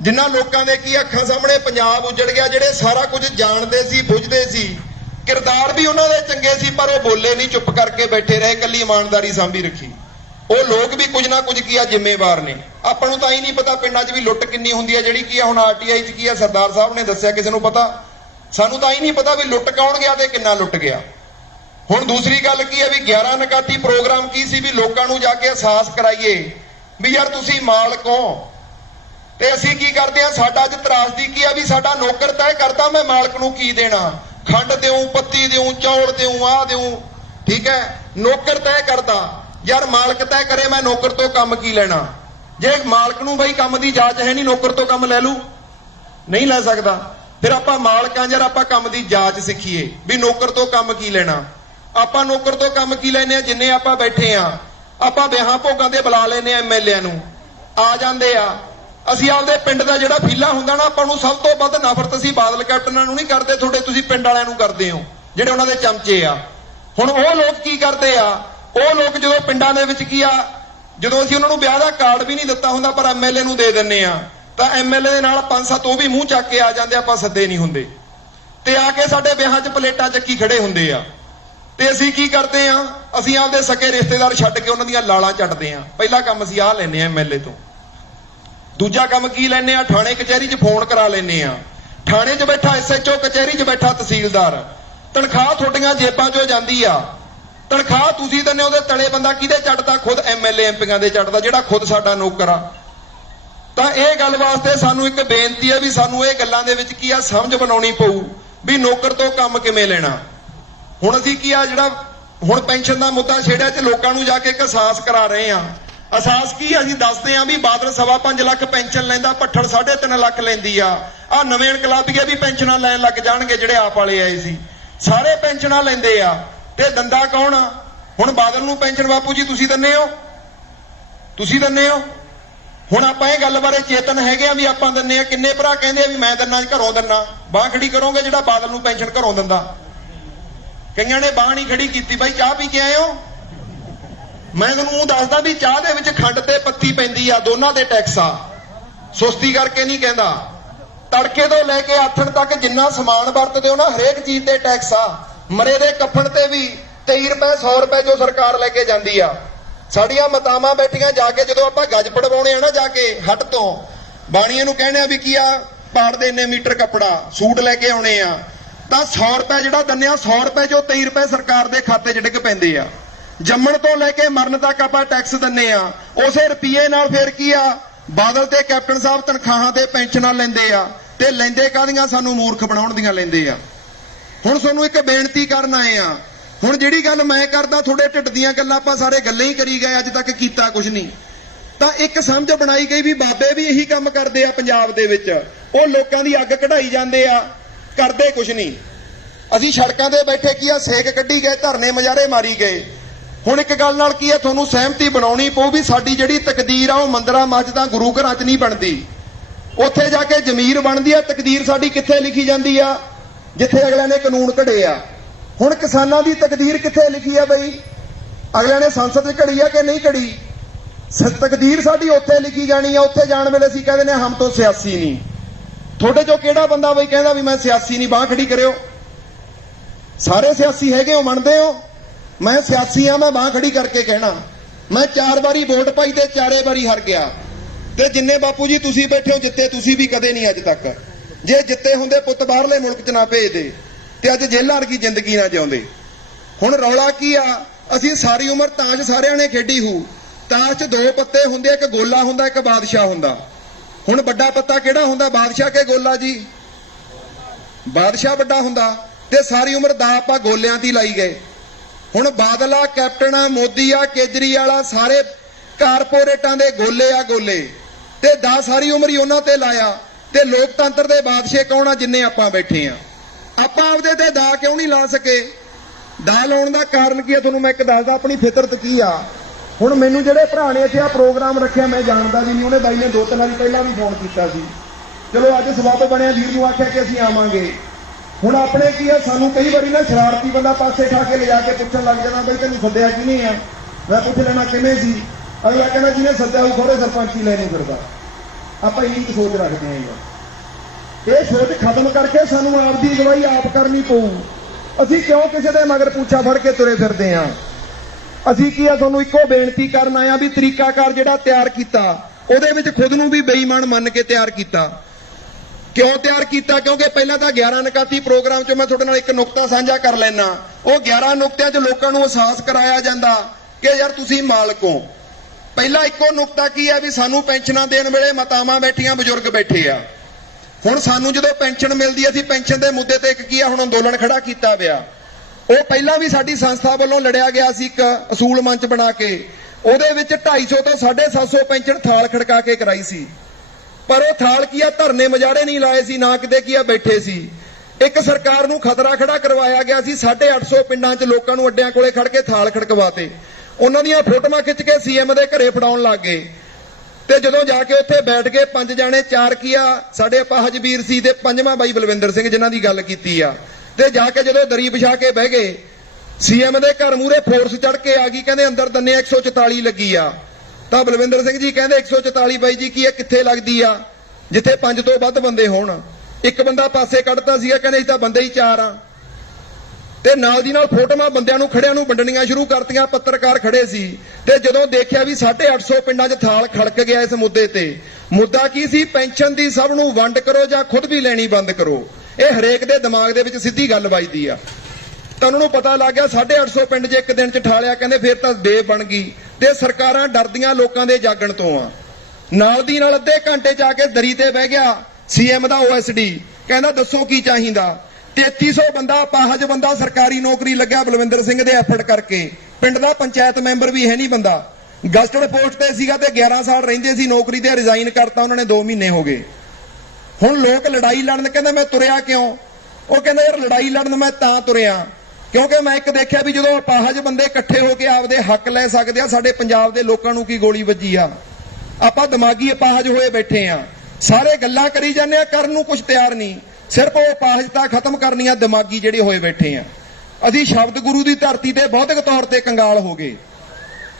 ਜਿਨ੍ਹਾਂ ਲੋਕਾਂ ਦੇ ਕੀ ਅੱਖਾਂ ਸਾਹਮਣੇ ਪੰਜਾਬ ਉਜੜ ਗਿਆ, ਜਿਹੜੇ ਸਾਰਾ ਕੁਝ ਜਾਣਦੇ ਸੀ, ਬੁੱਝਦੇ ਸੀ, ਕਿਰਦਾਰ ਵੀ ਉਹਨਾਂ ਦੇ ਚੰਗੇ ਸੀ, ਪਰ ਉਹ ਬੋਲੇ ਨਹੀਂ, ਚੁੱਪ ਕਰਕੇ ਬੈਠੇ ਰਹੇ, ਇਕੱਲੀ ਇਮਾਨਦਾਰੀ ਸਾਂਭੀ ਰੱਖੀ। ਉਹ ਲੋਕ ਵੀ ਕੁਝ ਨਾ ਕੁਝ ਕੀ ਆ ਜ਼ਿੰਮੇਵਾਰ ਨੇ। ਆਪਾਂ ਨੂੰ ਤਾਂ ਹੀ ਨਹੀਂ ਪਤਾ ਪਿੰਡਾਂ 'ਚ ਵੀ ਲੁੱਟ ਕਿੰਨੀ ਹੁੰਦੀ ਆ, ਜਿਹੜੀ ਕੀ ਆ ਹੁਣ RTI 'ਚ ਕੀ ਆ ਸਰਦਾਰ ਸਾਹਿਬ ਨੇ ਦੱਸਿਆ, ਕਿਸੇ ਨੂੰ ਪਤਾ? ਸਾਨੂੰ ਤਾਂ ਹੀ ਨਹੀਂ ਪਤਾ ਵੀ ਲੁੱਟ ਕੌਣ ਗਿਆ ਤੇ ਕਿੰਨਾ ਲੁੱਟ ਗਿਆ। ਹੁਣ ਦੂਸਰੀ ਗੱਲ ਕੀ ਹੈ ਵੀ 11 ਨਕਾਤੀ ਪ੍ਰੋਗਰਾਮ ਕੀ ਸੀ ਵੀ ਲੋਕਾਂ ਨੂੰ ਜਾ ਕੇ ਅਹਿਸਾਸ ਕਰਾਈਏ ਵੀ ਯਾਰ ਤੁਸੀਂ ਮਾਲਕ ਹੋ। ਤੇ ਅਸੀਂ ਕੀ ਕਰਦੇ ਆ? ਸਾਡਾ ਅੱਜ ਤਰਾਸਦੀ ਕੀ ਆ ਵੀ ਸਾਡਾ ਨੌਕਰ ਤੈਅ ਕਰਦਾ ਮੈਂ ਮਾਲਕ ਨੂੰ ਕੀ ਦੇਣਾ, ਖੰਡ ਦਿਉ, ਪੱਤੀ ਦਿਉ, ਚੌਲ ਦਿਉ, ਆਹ ਦਿਉ। ਠੀਕ ਹੈ, ਨੌਕਰ ਤੈਅ ਕਰਦਾ। ਯਾਰ ਮਾਲਕ ਤੈਅ ਕਰੇ ਮੈਂ ਨੌਕਰ ਤੋਂ ਕੰਮ ਕੀ ਲੈਣਾ? ਜੇ ਮਾਲਕ ਨੂੰ ਬਈ ਕੰਮ ਦੀ ਜਾਚ ਹੈ ਨਹੀਂ, ਨੌਕਰ ਤੋਂ ਕੰਮ ਲੈ ਲੂ। ਨਹੀਂ ਲੈ ਸਕਦਾ। ਫਿਰ ਆਪਾਂ ਮਾਲਕਾਂ ਯਾਰ ਆਪਾਂ ਕੰਮ ਦੀ ਜਾਂਚ ਸਿੱਖੀਏ ਵੀ ਨੌਕਰ ਤੋਂ ਕੰਮ ਕੀ ਲੈਣਾ। ਆਪਾਂ ਨੌਕਰ ਤੋਂ ਕੰਮ ਕੀ ਲੈਨੇ ਆ? ਜਿੰਨੇ ਆਪਾਂ ਬੈਠੇ ਆ ਆਪਾਂ ਵਿਆਹਾਂ ਭੋਗਾਂ ਦੇ ਬੁਲਾ ਲੈਨੇ ਆ ਐਮਐਲਏ ਨੂੰ, ਆ ਜਾਂਦੇ ਆ। ਅਸੀਂ ਆਪਦੇ ਪਿੰਡ ਦਾ ਜਿਹੜਾ ਫੀਲਾ ਹੁੰਦਾ ਨਾ, ਆਪਾਂ ਨੂੰ ਸਭ ਤੋਂ ਵੱਧ ਨਫ਼ਰਤ ਅਸੀਂ ਬਾਦਲ ਕੈਪਟਨਾਂ ਨੂੰ ਨਹੀਂ ਕਰਦੇ, ਤੁਹਾਡੇ ਤੁਸੀਂ ਪਿੰਡ ਵਾਲਿਆਂ ਨੂੰ ਕਰਦੇ ਹੋ ਜਿਹੜੇ ਉਹਨਾਂ ਦੇ ਚਮਚੇ ਆ। ਹੁਣ ਉਹ ਲੋਕ ਕੀ ਕਰਦੇ ਆ? ਉਹ ਲੋਕ ਜਦੋਂ ਪਿੰਡਾਂ ਦੇ ਵਿੱਚ ਕੀ ਆ, ਜਦੋਂ ਅਸੀਂ ਉਹਨਾਂ ਨੂੰ ਵਿਆਹ ਦਾ ਕਾਰਡ ਵੀ ਨਹੀਂ ਦਿੱਤਾ ਹੁੰਦਾ ਪਰ ਐਮਐਲਏ ਨੂੰ ਦੇ ਦਿੰਨੇ ਆ, ਤਾਂ ਐਮਐਲਏ ਦੇ ਨਾਲ 5-7 ਉਹ ਵੀ ਮੂੰਹ ਚੱਕ ਕੇ ਆ ਜਾਂਦੇ, ਆਪਾਂ ਸੱਦੇ ਨਹੀਂ ਹੁੰਦੇ, ਤੇ ਆ ਕੇ ਸਾਡੇ ਵਿਆਹਾਂ 'ਚ ਪਲੇਟਾਂ ਚੱਕੀ ਖੜੇ ਹੁੰਦੇ ਆ। ਤੇ ਅਸੀਂ ਕੀ ਕਰਦੇ ਆ? ਅਸੀਂ ਆਪਦੇ ਸਕੇ ਰਿਸ਼ਤੇਦਾਰ ਛੱਡ ਕੇ ਉਹਨਾਂ ਦੀਆਂ ਲਾਲਾਂ ਚੱਟਦੇ ਆ। ਪਹਿਲਾ ਕੰਮ ਅਸੀਂ ਆਹ ਲੈਨੇ ਆ ਐਮਐਲਏ ਤੋਂ। ਦੂਜਾ ਕੰਮ ਕੀ ਲੈਨੇ ਆ? ਥਾਣੇ ਕਚਹਿਰੀ 'ਚ ਫੋਨ ਕਰਾ ਲੈਨੇ ਆ। ਥਾਣੇ 'ਚ ਬੈਠਾ ਐਸਐਚਓ, ਕਚਹਿਰੀ 'ਚ ਬੈਠਾ ਤਹਿਸੀਲਦਾਰ, ਤਨਖਾਹ ਤੁਹਾਡੀਆਂ ਜੇਬਾਂ 'ਚੋਂ ਜਾਂਦੀ ਆ। ਤਨਖਾਹ ਤੁਸੀਂ ਦਿੰਦੇ, ਉਹਦੇ ਤਲੇ ਬੰਦਾ ਕਿਹਦੇ ਚੱਟਦਾ? ਖੁਦ ਐਮਐਲਏ ਐਮਪੀਆਂ ਦੇ ਚੱਟਦਾ, ਜਿਹੜਾ ਖੁਦ ਸਾਡਾ ਨੌਕਰ ਆ। ਤਾਂ ਇਹ ਗੱਲ ਵਾਸਤੇ ਸਾਨੂੰ ਇੱਕ ਬੇਨਤੀ ਹੈ ਵੀ ਸਾਨੂੰ ਇਹ ਗੱਲਾਂ ਦੇ ਵਿੱਚ ਕੀ ਆ ਸਮਝ ਬਣਾਉਣੀ ਪਊ ਵੀ ਨੌਕਰ ਤੋਂ ਕੰਮ ਕਿਵੇਂ ਲੈਣਾ। ਹੁਣ ਅਸੀਂ ਕੀ ਆ ਜਿਹੜਾ ਹੁਣ ਪੈਨਸ਼ਨ ਦਾ ਮੁੱਦਾ ਛੇੜਿਆ ਤੇ ਲੋਕਾਂ ਨੂੰ ਜਾ ਕੇ ਇੱਕ ਅਹਿਸਾਸ ਕਰਾ ਰਹੇ ਆ। ਅਹਿਸਾਸ ਕੀ ਆ? ਅਸੀਂ ਦੱਸਦੇ ਆ ਵੀ ਬਾਦਲ 5.25 ਲੱਖ ਪੈਨਸ਼ਨ ਲੈਂਦਾ, ਭੱਠੜ 3.5 ਲੱਖ ਲੈਂਦੀ ਆ। ਆ ਨਵੇਂ ਇਨਕਲਾਬੀਏ ਵੀ ਪੈਨਸ਼ਨਾਂ ਲੈਣ ਲੱਗ ਜਾਣਗੇ, ਜਿਹੜੇ ਆਪ ਵਾਲੇ ਆਏ ਸੀ ਸਾਰੇ ਪੈਨਸ਼ਨਾਂ ਲੈਂਦੇ ਆ। ਤੇ ਦੰਦਾ ਕੌਣ ਆ? ਹੁਣ ਬਾਦਲ ਨੂੰ ਪੈਨਸ਼ਨ ਬਾਪੂ ਜੀ ਤੁਸੀਂ ਦਿੰਦੇ ਹੋ, ਤੁਸੀਂ ਦਿੰਦੇ ਹੋ। ਹੁਣ ਆਪਾਂ ਇਹ ਗੱਲ ਬਾਰੇ ਚੇਤਨ ਹੈਗੇ ਆ ਵੀ ਆਪਾਂ ਦਿੰਦੇ ਆ। ਕਿੰਨੇ ਭਰਾ ਕਹਿੰਦੇ ਆ ਵੀ ਮੈਂ ਦਿੰਨਾ, ਘਰੋਂ ਦਿੰਨਾ? ਬਾਹ ਖੜੀ ਕਰੋਗੇ ਜਿਹੜਾ ਬਾਦਲ ਨੂੰ ਪੈਨਸ਼ਨ ਘਰੋਂ ਦਿੰਦਾ? ਕਈਆਂ ਨੇ ਬਾਹ ਨਹੀਂ ਖੜੀ ਕੀਤੀ। ਬਾਈ ਚਾਹ ਪੀ ਕੇ ਆਏ ਹੋ? ਮੈਂ ਤੁਹਾਨੂੰ ਦੱਸਦਾ ਵੀ ਚਾਹ ਦੇ ਵਿੱਚ ਖੰਡ ਤੇ ਪੱਤੀ ਪੈਂਦੀ ਆ, ਦੋਨਾਂ ਦੇ ਟੈਕਸ ਆ। ਸੁਸਤੀ ਕਰਕੇ ਨਹੀਂ ਕਹਿੰਦਾ। ਤੜਕੇ ਤੋਂ ਲੈ ਕੇ ਆਥਣ ਤੱਕ ਜਿੰਨਾ ਸਮਾਨ ਵਰਤਦੇ ਹੋ ਨਾ, ਹਰੇਕ ਚੀਜ਼ ਤੇ ਟੈਕਸ ਆ। ਮਰੇ ਦੇ ਕੱਫਣ ਤੇ ਵੀ 23 ਰੁਪਏ 100 ਰੁਪਏ ਜੋ ਸਰਕਾਰ ਲੈ ਕੇ ਜਾਂਦੀ ਆ। ਸਾਡੀਆਂ ਮਾਤਾਵਾਂ ਬੈਠੀਆਂ ਜਾ ਕੇ, ਜਦੋਂ ਆਪਾਂ ਗੱਜ ਪੜਵਾਉਣੇ ਆ ਨਾ ਜਾ ਕੇ ਹੱਟ ਤੋਂ, ਬਾਣੀਆਂ ਨੂੰ ਕਹਿੰਦੇ ਆ ਵੀ ਕੀ ਆ ਪਾੜ ਦੇ ਇੰਨੇ ਮੀਟਰ ਕੱਪੜਾ ਸੂਟ ਲੈ ਕੇ ਆਉਣੇ ਆ, ਤਾਂ 100 ਰੁਪਏ ਜਿਹੜਾ ਦਿੰਦੇ ਆ, 100 ਰੁਪਏ ਜੋ 23 ਰੁਪਏ ਸਰਕਾਰ ਦੇ ਖਾਤੇ 'ਚ ਡਿੱਗ ਪੈਂਦੇ ਆ। ਜੰਮਣ ਤੋਂ ਲੈ ਕੇ ਮਰਨ ਤੱਕ ਆਪਾਂ ਟੈਕਸ ਦਿੰਦੇ ਆ। ਉਸੇ ਰੁਪਈਏ ਨਾਲ ਫਿਰ ਕੀ ਆ, ਬਾਦਲ ਤੇ ਕੈਪਟਨ ਸਾਹਿਬ ਤਨਖਾਹਾਂ ਤੇ ਪੈਨਸ਼ਨਾਂ ਲੈਂਦੇ ਆ। ਤੇ ਲੈਂਦੇ ਕਾਹਦੀਆਂ? ਸਾਨੂੰ ਮੂਰਖ ਬਣਾਉਣ ਦੀਆਂ ਲੈਂਦੇ ਆ। ਹੁਣ ਤੁਹਾਨੂੰ ਇੱਕ ਬੇਨਤੀ ਕਰਨ ਆਏ ਆ। ਹੁਣ ਜਿਹੜੀ ਗੱਲ ਮੈਂ ਕਰਦਾ, ਤੁਹਾਡੇ ਢਿੱਡ ਦੀਆਂ ਗੱਲਾਂ ਆਪਾਂ ਸਾਰੇ ਗੱਲਾਂ ਹੀ ਕਰੀ ਗਏ, ਅੱਜ ਤੱਕ ਕੀਤਾ ਕੁਝ ਨਹੀਂ। ਤਾਂ ਇੱਕ ਸਮਝ ਬਣਾਈ ਗਈ ਵੀ ਬਾਬੇ ਵੀ ਇਹੀ ਕੰਮ ਕਰਦੇ ਆ ਪੰਜਾਬ ਦੇ ਵਿੱਚ। ਉਹ ਲੋਕਾਂ ਦੀ ਅੱਗ ਕਢਾਈ ਜਾਂਦੇ ਆ, ਕਰਦੇ ਕੁਝ ਨਹੀਂ। ਅਸੀਂ ਸੜਕਾਂ ਤੇ ਬੈਠੇ ਕੀ ਆ, ਸੇਕ ਕੱਢੀ ਗਏ, ਧਰਨੇ ਮੁਜ਼ਾਹਰੇ ਮਾਰੀ ਗਏ। ਹੁਣ ਇੱਕ ਗੱਲ ਨਾਲ ਕੀ ਆ, ਤੁਹਾਨੂੰ ਸਹਿਮਤੀ ਬਣਾਉਣੀ ਪਊ ਵੀ ਸਾਡੀ ਜਿਹੜੀ ਤਕਦੀਰ ਆ ਉਹ ਮੰਦਰਾਂ ਮਸਜਿਦਾਂ ਗੁਰੂ ਘਰਾਂ 'ਚ ਨਹੀਂ ਬਣਦੀ। ਉੱਥੇ ਜਾ ਕੇ ਜ਼ਮੀਰ ਬਣਦੀ ਆ। ਤਕਦੀਰ ਸਾਡੀ ਕਿੱਥੇ ਲਿਖੀ ਜਾਂਦੀ ਆ? ਜਿੱਥੇ ਅਗਲਿਆਂ ਨੇ ਕਾਨੂੰਨ ਘੜੇ ਆ। ਹੁਣ ਕਿਸਾਨਾਂ ਦੀ ਤਕਦੀਰ ਕਿੱਥੇ ਲਿਖੀ ਆ ਬਈ? ਅਗਲਿਆਂ ਨੇ ਸੰਸਦ 'ਚ ਘੜੀ ਆ ਕਿ ਨਹੀਂ ਘੜੀ? ਤਕਦੀਰ ਸਾਡੀ ਉੱਥੇ ਲਿਖੀ ਜਾਣੀ ਆ। ਉੱਥੇ ਜਾਣ ਵੇਲੇ ਅਸੀਂ ਕਹਿੰਦੇ ਨੇ ਹਮ ਤੋਂ ਸਿਆਸੀ ਨਹੀਂ। ਤੁਹਾਡੇ ਚੋਂ ਕਿਹੜਾ ਬੰਦਾ ਬਈ ਕਹਿੰਦਾ ਵੀ ਮੈਂ ਸਿਆਸੀ ਨਹੀਂ? ਬਾਹ ਖੜੀ ਕਰਿਓ। ਸਾਰੇ ਸਿਆਸੀ ਹੈਗੇ ਹੋ, ਮੰਨਦੇ ਹੋ? ਮੈਂ ਸਿਆਸੀ ਆ, ਮੈਂ ਬਾਹ ਖੜੀ ਕਰਕੇ ਕਹਿਣਾ। ਮੈਂ 4 ਵਾਰੀ ਵੋਟ ਪਾਈ ਤੇ 4 ਵਾਰੀ ਹਾਰ ਗਿਆ। ਤੇ ਜਿੰਨੇ ਬਾਪੂ ਜੀ ਤੁਸੀਂ ਬੈਠੇ ਹੋ ਜਿੱਤੇ ਤੁਸੀਂ ਵੀ ਕਦੇ ਨਹੀਂ ਅੱਜ ਤੱਕ। ਜੇ ਜਿੱਤੇ ਹੁੰਦੇ ਪੁੱਤ ਬਾਹਰਲੇ ਮੁਲਕ 'ਚ ਨਾ ਭੇਜਦੇ ਤੇ ਅੱਜ ਜੇਲ੍ਹਾਂ ਵਰਗੀ ਜ਼ਿੰਦਗੀ ਨਾ ਜਿਉਂਦੇ। ਹੁਣ ਰੌਲਾ ਕੀ ਆ? ਅਸੀਂ ਸਾਰੀ ਉਮਰ ਤਾਸ਼ ਸਾਰਿਆਂ ਨੇ ਖੇਡੀ ਹੂ। ਤਾਸ਼ 'ਚ 2 ਪੱਤੇ ਹੁੰਦੇ, ਇੱਕ ਗੋਲਾ ਹੁੰਦਾ, ਇੱਕ ਬਾਦਸ਼ਾਹ ਹੁੰਦਾ। ਹੁਣ ਵੱਡਾ ਪੱਤਾ ਕਿਹੜਾ ਹੁੰਦਾ, ਬਾਦਸ਼ਾਹ ਕੇ ਗੋਲਾ ਜੀ? ਬਾਦਸ਼ਾਹ ਵੱਡਾ ਹੁੰਦਾ। ਤੇ ਸਾਰੀ ਉਮਰ ਦਾ ਆਪਾਂ ਗੋਲਿਆਂ ਤੇ ਲਾਈ ਗਏ। ਹੁਣ ਬਾਦਲ ਆ, ਕੈਪਟਨ ਆ, ਮੋਦੀ ਆ, ਕੇਜਰੀਵਾਲ ਆ, ਸਾਰੇ ਕਾਰਪੋਰੇਟਾਂ ਦੇ ਗੋਲੇ ਆ, ਗੋਲੇ। ਤੇ ਦਾ ਸਾਰੀ ਉਮਰ ਹੀ ਉਹਨਾਂ ਤੇ ਲਾਇਆ। ਤੇ ਲੋਕਤੰਤਰ ਦੇ ਬਾਦਸ਼ਾਹ ਕੌਣ ਆ? ਜਿੰਨੇ ਆਪਾਂ ਬੈਠੇ ਆ। ਆਪਾਂ ਆਪਦੇ ਤੇ ਦਾ ਕਿਉਂ ਨਹੀਂ ਲਾ ਸਕੇ? ਦਾ ਲਾਉਣ ਦਾ ਕਾਰਨ ਕੀ ਆ? ਤੁਹਾਨੂੰ ਮੈਂ ਇੱਕ ਦੱਸਦਾ ਆਪਣੀ ਫਿਤਰਤ ਕੀ ਆ। ਹੁਣ ਮੈਨੂੰ ਜਿਹੜੇ ਭਰਾ ਨੇ ਇੱਥੇ ਆ ਪ੍ਰੋਗਰਾਮ ਰੱਖਿਆ, ਮੈਂ ਜਾਣਦਾ ਵੀ ਨਹੀਂ। ਉਹਨੇ ਬਾਈ ਨੇ 2-3 ਵਾਰੀ ਪਹਿਲਾਂ ਵੀ ਫੋਨ ਕੀਤਾ ਸੀ। ਚਲੋ ਅੱਜ ਸਬੱਬ ਬਣਿਆ, ਵੀਰ ਨੂੰ ਆਖਿਆ ਕਿ ਅਸੀਂ ਆਵਾਂਗੇ। ਹੁਣ ਆਪਣੇ ਕੀ ਆ, ਸਾਨੂੰ ਕਈ ਵਾਰੀ ਨਾ ਸ਼ਰਾਰਤੀ ਬੰਦਾ ਪਾਸੇ ਠਾ ਕੇ ਲਿਜਾ ਕੇ ਪੁੱਛਣ ਲੱਗ ਜਾਂਦਾ ਬਈ ਤੈਨੂੰ ਸੱਦਿਆ ਕਿਹਨੇ ਆ? ਮੈਂ ਪੁੱਛ ਲੈਣਾ ਕਿਵੇਂ ਸੀ? ਅਗਲਾ ਕਹਿੰਦਾ ਜਿਹਨੇ ਸੱਦਿਆ ਉਹ ਖੋਰੇ ਸਰਪੰਚੀ ਲੈ ਨਹੀਂ ਫਿਰਦਾ। ਆਪਾਂ ਇੰਨੀ ਕੁ ਸੋਚ ਰੱਖਦੇ ਆਂ ਯਾਰ। ਇਹ ਸੋਚ ਖਤਮ ਕਰਕੇ ਸਾਨੂੰ ਆਪਦੀ ਅਗਵਾਈ ਆਪ ਕਰਨੀ ਪਊ। ਅਸੀਂ ਕਿਉਂ ਕਿਸੇ ਦੇ ਮਗਰ ਪੁੱਛਾ ਫੜ ਕੇ ਤੁਰੇ ਫਿਰਦੇ ਆਂ? ਅਸੀਂ ਕੀ ਆ, ਤੁਹਾਨੂੰ ਇੱਕੋ ਬੇਨਤੀ ਕਰਨ ਆਇਆ ਵੀ ਤਰੀਕਾਕਾਰ ਜਿਹੜਾ ਤਿਆਰ ਕੀਤਾ ਉਹਦੇ ਵਿੱਚ ਖੁਦ ਨੂੰ ਵੀ ਬੇਈਮਾਨ ਮੰਨ ਕੇ ਤਿਆਰ ਕੀਤਾ। ਕਿਉਂ ਤਿਆਰ ਕੀਤਾ? ਕਿਉਂਕਿ ਪਹਿਲਾਂ ਤਾਂ 11 ਨਕਾਤੀ ਪ੍ਰੋਗਰਾਮ 'ਚ ਮੈਂ ਤੁਹਾਡੇ ਨਾਲ ਇੱਕ ਨੁਕਤਾ ਸਾਂਝਾ ਕਰ ਲੈਣਾ। ਉਹ 11 ਨੁਕਤਿਆਂ 'ਚ ਲੋਕਾਂ ਨੂੰ ਅਹਿਸਾਸ ਕਰਾਇਆ ਜਾਂਦਾ ਕਿ ਯਾਰ ਤੁਸੀਂ ਮਾਲਕ ਹੋ। ਪਹਿਲਾ ਇੱਕੋ ਨੁਕਤਾ ਕੀ ਹੈ ਵੀ ਸਾਨੂੰ ਪੈਨਸ਼ਨਾਂ ਦੇਣ ਵੇਲੇ ਮਾਤਾਵਾਂ ਬੈਠੀਆਂ, ਬਜ਼ੁਰਗ ਬੈਠੇ ਆ। ਹੁਣ ਸਾਨੂੰ ਜਦੋਂ ਪੈਨਸ਼ਨ ਮਿਲਦੀ ਹੈ, ਅਸੀਂ ਪੈਨਸ਼ਨ ਦੇ ਮੁੱਦੇ ਤੇ ਇੱਕ ਕੀ ਆ ਹੁਣ ਅੰਦੋਲਨ ਖੜਾ ਕੀਤਾ ਪਿਆ। ਉਹ ਪਹਿਲਾਂ ਵੀ ਸਾਡੀ ਸੰਸਥਾ ਵੱਲੋਂ ਲੜਿਆ ਗਿਆ ਸੀ, ਇੱਕ ਅਸੂਲ ਮੰਚ ਬਣਾ ਕੇ। ਉਹਦੇ ਵਿੱਚ 250 ਤੋਂ 750 ਪੈਨਸ਼ਨ ਥਾਲ ਖੜਕਾ ਕੇ ਕਰਾਈ ਸੀ। ਪਰ ਉਹ ਥਾਲ ਕੀ ਆ, ਧਰਨੇ ਮਜਾੜੇ ਨਹੀਂ ਲਾਏ ਸੀ, ਨਾ ਕਿਤੇ ਕੀ ਆ ਬੈਠੇ ਸੀ। ਇੱਕ ਸਰਕਾਰ ਨੂੰ ਖਤਰਾ ਖੜਾ ਕਰਵਾਇਆ ਗਿਆ ਸੀ। 850 ਪਿੰਡਾਂ 'ਚ ਲੋਕਾਂ ਨੂੰ ਅੱਡਿਆਂ ਕੋਲੇ ਖੜ ਕੇ ਥਾਲ ਖੜਕਵਾਤੇ, ਉਹਨਾਂ ਦੀਆਂ ਫੋਟੋਆਂ ਖਿੱਚ ਕੇ ਸੀਐਮ ਦੇ ਘਰੇ ਫੜਾਉਣ ਲੱਗ ਗਏ। ਤੇ ਜਦੋਂ ਜਾ ਕੇ ਉੱਥੇ ਬੈਠ ਗਏ 5 ਜਾਣੇ, 4 ਕੀ ਆ ਸਾਡੇ ਅਪਾਹਜ ਵੀਰ ਸੀ ਤੇ 5ਵਾਂ ਬਾਈ ਬਲਵਿੰਦਰ ਸਿੰਘ ਜਿਨ੍ਹਾਂ ਦੀ ਗੱਲ ਕੀਤੀ ਆ, ਤੇ ਜਾ ਕੇ ਜਦੋਂ ਦਰੀ ਵਿਛਾ ਕੇ ਬਹਿ ਗਏ, ਸੀਐਮ ਦੇ ਘਰ ਮੂਹਰੇ ਫੋਰਸ ਚੜ ਕੇ ਆ ਗਈ, ਕਹਿੰਦੇ ਅੰਦਰ ਦੰਨੇ 144 ਲੱਗੀ ਆ। ਤਾਂ ਬਲਵਿੰਦਰ ਸਿੰਘ ਜੀ ਕਹਿੰਦੇ 144 ਬਾਈ ਜੀ ਕੀ ਇਹ ਕਿੱਥੇ ਲੱਗਦੀ ਆ ਜਿੱਥੇ 5 ਤੋਂ ਵੱਧ ਬੰਦੇ ਹੋਣ। ਇੱਕ ਬੰਦਾ ਪਾਸੇ ਕੱਢਤਾ ਸੀਗਾ, ਕਹਿੰਦੇ ਅਸੀਂ ਤਾਂ ਬੰਦੇ ਹੀ 4 ਆ। ਤੇ ਨਾਲ ਦੀ ਨਾਲ ਫੋਟੋਆਂ ਬੰਦਿਆਂ ਨੂੰ ਖੜਿਆਂ ਨੂੰ ਵੰਡਣੀਆਂ ਸ਼ੁਰੂ ਕਰਤੀਆਂ। ਪੱਤਰਕਾਰ ਖੜੇ ਸੀ ਤੇ ਜਦੋਂ ਦੇਖਿਆ ਵੀ 850 ਪਿੰਡਾਂ 'ਚ ਥਾਲ ਖੜਕ ਗਿਆ ਇਸ ਮੁੱਦੇ ਤੇ। ਮੁੱਦਾ ਕੀ ਸੀ? ਪੈਨਸ਼ਨ ਦੀ ਸਭ ਨੂੰ ਵੰਡ ਕਰੋ ਜਾਂ ਖੁਦ ਵੀ ਲੈਣੀ ਬੰਦ ਕਰੋ। ਇਹ ਹਰੇਕ ਦੇ ਦਿਮਾਗ ਦੇ ਵਿੱਚ ਸਿੱਧੀ ਗੱਲ ਵੱਜਦੀ ਆ। ਤਾਂ ਉਹਨਾਂ ਨੂੰ ਪਤਾ ਲੱਗ ਗਿਆ 850 ਪਿੰਡ 'ਚ ਇੱਕ ਦਿਨ 'ਚ ਠਾਲਿਆ, ਕਹਿੰਦੇ ਫਿਰ ਤਾਂ ਬੇਬ ਬਣ ਗਈ। ਤੇ ਸਰਕਾਰਾਂ ਡਰਦੀਆਂ ਲੋਕਾਂ ਦੇ ਜਾਗਣ ਤੋਂ ਆ। ਨਾਲ ਦੀ ਨਾਲ ਅੱਧੇ ਘੰਟੇ 'ਚ ਆ ਕੇ ਦਰੀ ਤੇ ਬਹਿ ਗਿਆ ਸੀਐਮ ਦਾ ਓਐਸਡੀ, ਕਹਿੰਦਾ ਦੱਸੋ ਕੀ ਚਾਹੀਦਾ। 3300 ਬੰਦਾ ਅਪਾਹਜ ਬੰਦਾ ਸਰਕਾਰੀ ਨੌਕਰੀ ਲੱਗਿਆ ਬਲਵਿੰਦਰ ਸਿੰਘ ਦੇ ਐਫਰਟ ਕਰਕੇ। ਪਿੰਡ ਦਾ ਪੰਚਾਇਤ ਮੈਂਬਰ ਵੀ ਹੈ ਨਹੀਂ ਬੰਦਾ, ਗਸਟਡ ਪੋਸਟ ਤੇ ਸੀਗਾ ਤੇ 11 ਸਾਲ ਰਹਿੰਦੇ ਸੀ ਨੌਕਰੀ ਤੇ, ਰਿਜ਼ਾਈਨ ਕਰਤਾ ਉਹਨਾਂ ਨੇ, 2 ਮਹੀਨੇ ਹੋ ਗਏ। ਹੁਣ ਲੋਕ ਲੜਾਈ ਲੜਨ, ਕਹਿੰਦੇ ਮੈਂ ਤੁਰਿਆ ਕਿਉਂ? ਉਹ ਕਹਿੰਦਾ ਯਾਰ ਲੜਾਈ ਲੜਨ ਮੈਂ ਤਾਂ ਤੁਰਿਆ ਕਿਉਂਕਿ ਮੈਂ ਇੱਕ ਦੇਖਿਆ ਵੀ ਜਦੋਂ ਅਪਾਹਜ ਬੰਦੇ ਇਕੱਠੇ ਹੋ ਕੇ ਆਪਦੇ ਹੱਕ ਲੈ ਸਕਦੇ ਆ, ਸਾਡੇ ਪੰਜਾਬ ਦੇ ਲੋਕਾਂ ਨੂੰ ਕੀ ਗੋਲੀ ਵੱਜੀ ਆ। ਆਪਾਂ ਦਿਮਾਗੀ ਅਪਾਹਜ ਹੋਏ ਬੈਠੇ ਆ, ਸਾਰੇ ਗੱਲਾਂ ਕਰੀ ਜਾਂਦੇ ਆ, ਕਰਨ ਨੂੰ ਕੁਝ ਤਿਆਰ ਨਹੀਂ। ਸਿਰਫ ਉਹ ਅਪਾਹਜਤਾ ਖਤਮ ਕਰਨੀ ਆ, ਦਿਮਾਗੀ ਜਿਹੜੇ ਹੋਏ ਬੈਠੇ ਆ। ਅਸੀਂ ਸ਼ਬਦ ਗੁਰੂ ਦੀ ਧਰਤੀ ਤੇ ਬੌਧਿਕ ਤੌਰ ਤੇ ਕੰਗਾਲ ਹੋ ਗਏ।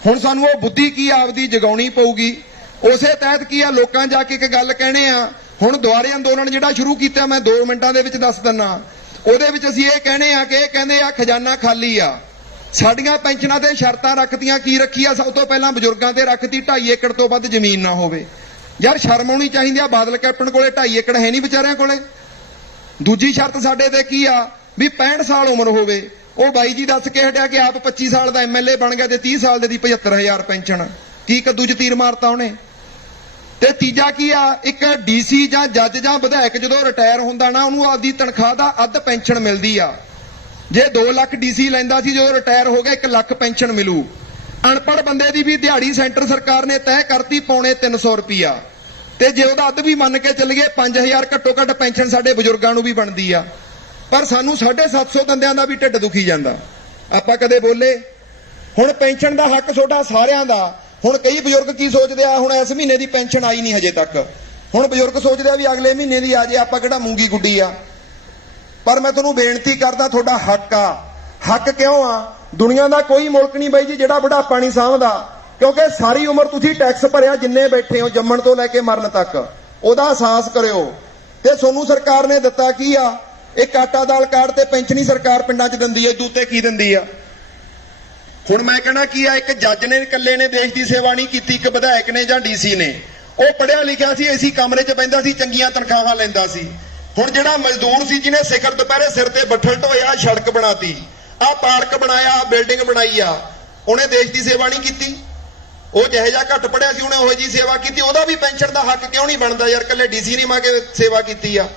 ਹੁਣ ਸਾਨੂੰ ਉਹ ਬੁੱਧੀ ਕੀ ਆਪਦੀ ਜਗਾਉਣੀ ਪਊਗੀ। ਉਸੇ ਤਹਿਤ ਕੀ ਆ, ਲੋਕਾਂ ਜਾ ਕੇ ਇੱਕ ਗੱਲ ਕਹਿਣੇ ਆ। ਹੁਣ ਦੁਆਰੇ ਅੰਦੋਲਨ ਜਿਹੜਾ ਸ਼ੁਰੂ ਕੀਤਾ ਮੈਂ 2 ਮਿੰਟਾਂ ਦੇ ਵਿੱਚ ਦੱਸ ਦਿੰਨਾ। ਉਹਦੇ ਵਿੱਚ ਅਸੀਂ ਇਹ ਕਹਿਣੇ ਆ ਕਿ ਇਹ ਕਹਿੰਦੇ ਆ ਖਜ਼ਾਨਾ ਖਾਲੀ ਆ, ਸਾਡੀਆਂ ਪੈਨਸ਼ਨਾਂ ਤੇ ਸ਼ਰਤਾਂ ਰੱਖਤੀਆਂ। ਕੀ ਰੱਖੀ ਆ? ਸਭ ਤੋਂ ਪਹਿਲਾਂ ਬਜ਼ੁਰਗਾਂ ਤੇ ਰੱਖਤੀ 2.5 ਏਕੜ ਤੋਂ ਵੱਧ ਜ਼ਮੀਨ ਨਾ ਹੋਵੇ। ਯਾਰ ਸ਼ਰਮ ਆਉਣੀ ਚਾਹੀਦੀ ਆ, ਬਾਦਲ ਕੈਪਟਨ ਕੋਲੇ 2.5 ਏਕੜ ਹੈ ਨਹੀਂ ਵਿਚਾਰਿਆਂ ਕੋਲੇ। ਦੂਜੀ ਸ਼ਰਤ ਸਾਡੇ ਤੇ ਕੀ ਆ ਵੀ 65 ਸਾਲ ਉਮਰ ਹੋਵੇ। ਉਹ ਬਾਈ ਜੀ ਦੱਸ ਕੇ ਹਟਿਆ ਕਿ ਆਪ 25 ਸਾਲ ਦਾ ਐਮਐਲਏ ਬਣ ਗਿਆ ਤੇ 30 ਸਾਲ ਦੇ ਦੀ 75000 ਪੈਨਸ਼ਨ। ਕੀ ਕੱਦੂ 'ਚ ਤੀਰ ਮਾਰਤਾ ਉਹਨੇ। ਤੇ ਤੀਜਾ ਕੀ ਆ, ਇੱਕ ਡੀਸੀ ਜਾਂ ਜੱਜ ਜਾਂ ਵਿਧਾਇਕ ਜਦੋਂ ਰਿਟਾਇਰ ਹੁੰਦਾ ਨਾ, ਉਹਨੂੰ ਆਪਦੀ ਤਨਖਾਹ ਦਾ ਅੱਧ ਪੈਨਸ਼ਨ ਮਿਲਦੀ ਆ। ਜੇ 2 ਲੱਖ ਡੀਸੀ ਲੈਂਦਾ ਸੀ, ਜਦੋਂ ਰਿਟਾਇਰ ਹੋ ਗਿਆ 1 ਲੱਖ ਪੈਨਸ਼ਨ ਮਿਲੂ। ਅਨਪੜ੍ਹ ਬੰਦੇ ਦੀ ਵੀ ਦਿਹਾੜੀ ਸੈਂਟਰ ਸਰਕਾਰ ਨੇ ਤੈਅ ਕਰਤੀ ਪੌਣੇ 300 ਰੁਪਿਆ। ਤੇ ਜੇ ਉਹਦਾ ਅੱਧ ਵੀ ਮੰਨ ਕੇ ਚੱਲੀਏ 5000 ਘੱਟੋ ਘੱਟ ਪੈਨਸ਼ਨ ਸਾਡੇ ਬਜ਼ੁਰਗਾਂ ਨੂੰ ਵੀ ਬਣਦੀ ਆ। ਪਰ ਸਾਨੂੰ 750 ਬੰਦਿਆਂ ਦਾ ਵੀ ਢਿੱਡ ਦੁਖੀ ਜਾਂਦਾ, ਆਪਾਂ ਕਦੇ ਬੋਲੇ। ਹੁਣ ਪੈਨਸ਼ਨ ਦਾ ਹੱਕ ਤੁਹਾਡਾ ਸਾਰਿਆਂ ਦਾ। ਹੁਣ ਕਈ ਬਜ਼ੁਰਗ ਕੀ ਸੋਚਦੇ ਆ, ਹੁਣ ਇਸ ਮਹੀਨੇ ਦੀ ਪੈਨਸ਼ਨ ਆਈ ਨਹੀਂ ਹਜੇ ਤੱਕ। ਹੁਣ ਬਜ਼ੁਰਗ ਸੋਚਦੇ ਆ ਵੀ ਅਗਲੇ ਮਹੀਨੇ ਦੀ ਆ ਜੇ, ਆਪਾਂ ਕਿਹੜਾ ਮੂੰਗੀ ਗੁੱਡੀ ਆ। ਪਰ ਮੈਂ ਤੁਹਾਨੂੰ ਬੇਨਤੀ ਕਰਦਾ, ਤੁਹਾਡਾ ਹੱਕ ਆ। ਹੱਕ ਕਿਉਂ ਆ? ਦੁਨੀਆ ਦਾ ਕੋਈ ਮੁਲਕ ਨਹੀਂ ਬਾਈ ਜੀ ਜਿਹੜਾ ਬੁਢਾਪਾ ਨਹੀਂ ਸਾਂਭਦਾ, ਕਿਉਂਕਿ ਸਾਰੀ ਉਮਰ ਤੁਸੀਂ ਟੈਕਸ ਭਰਿਆ ਜਿੰਨੇ ਬੈਠੇ ਹੋ, ਜੰਮਣ ਤੋਂ ਲੈ ਕੇ ਮਰਨ ਤੱਕ। ਉਹਦਾ ਅਹਿਸਾਸ ਕਰਿਓ। ਤੇ ਤੁਹਾਨੂੰ ਸਰਕਾਰ ਨੇ ਦਿੱਤਾ ਕੀ ਆ? ਇੱਕ ਆਟਾ ਦਾਲ ਕਾਰਡ ਤੇ ਪੈਨਸ਼ਨ ਹੀ ਸਰਕਾਰ ਪਿੰਡਾਂ 'ਚ ਦਿੰਦੀ ਹੈ। ਦੂਤੇ ਕੀ ਦਿੰਦੀ ਆ? ਹੁਣ ਮੈਂ ਕਹਿਣਾ ਕੀ ਆ, ਇੱਕ ਜੱਜ ਨੇ ਇਕੱਲੇ ਨੇ ਦੇਸ਼ ਦੀ ਸੇਵਾ ਨਹੀਂ ਕੀਤੀ, ਇੱਕ ਵਿਧਾਇਕ ਨੇ ਜਾਂ ਡੀਸੀ ਨੇ। ਉਹ ਪੜ੍ਹਿਆ ਲਿਖਿਆ ਸੀ, ਏਸੀ ਕਮਰੇ 'ਚ ਬੈਂਦਾ ਸੀ, ਚੰਗੀਆਂ ਤਨਖਾਹਾਂ ਲੈਂਦਾ ਸੀ। ਹੁਣ ਜਿਹੜਾ ਮਜ਼ਦੂਰ ਸੀ ਜਿਹਨੇ ਸਿਖਰ ਦੁਪਹਿਰੇ ਸਿਰ ਤੇ ਬੱਠਲ ਢੋਇਆ, ਸੜਕ ਬਣਾਤੀ, ਆਹ ਪਾਰਕ ਬਣਾਇਆ, ਆਹ ਬਿਲਡਿੰਗ ਬਣਾਈ ਆ, ਉਹਨੇ ਦੇਸ਼ ਦੀ ਸੇਵਾ ਨਹੀਂ ਕੀਤੀ। ਉਹ ਜਿਹੇ ਜਿਹਾ ਘੱਟ ਪੜਿਆ ਸੀ, ਉਹਨੇ ਉਹੋ ਜਿਹੀ ਸੇਵਾ ਕੀਤੀ। ਉਹਦਾ ਵੀ ਪੈਨਸ਼ਨ ਦਾ ਹੱਕ ਕਿਉਂ ਨਹੀਂ ਬਣਦਾ ਯਾਰ? ਇਕੱਲੇ ਡੀਸੀ ਨੇ ਮਾ ਕੇ ਸੇਵਾ ਕੀਤੀ ਆ।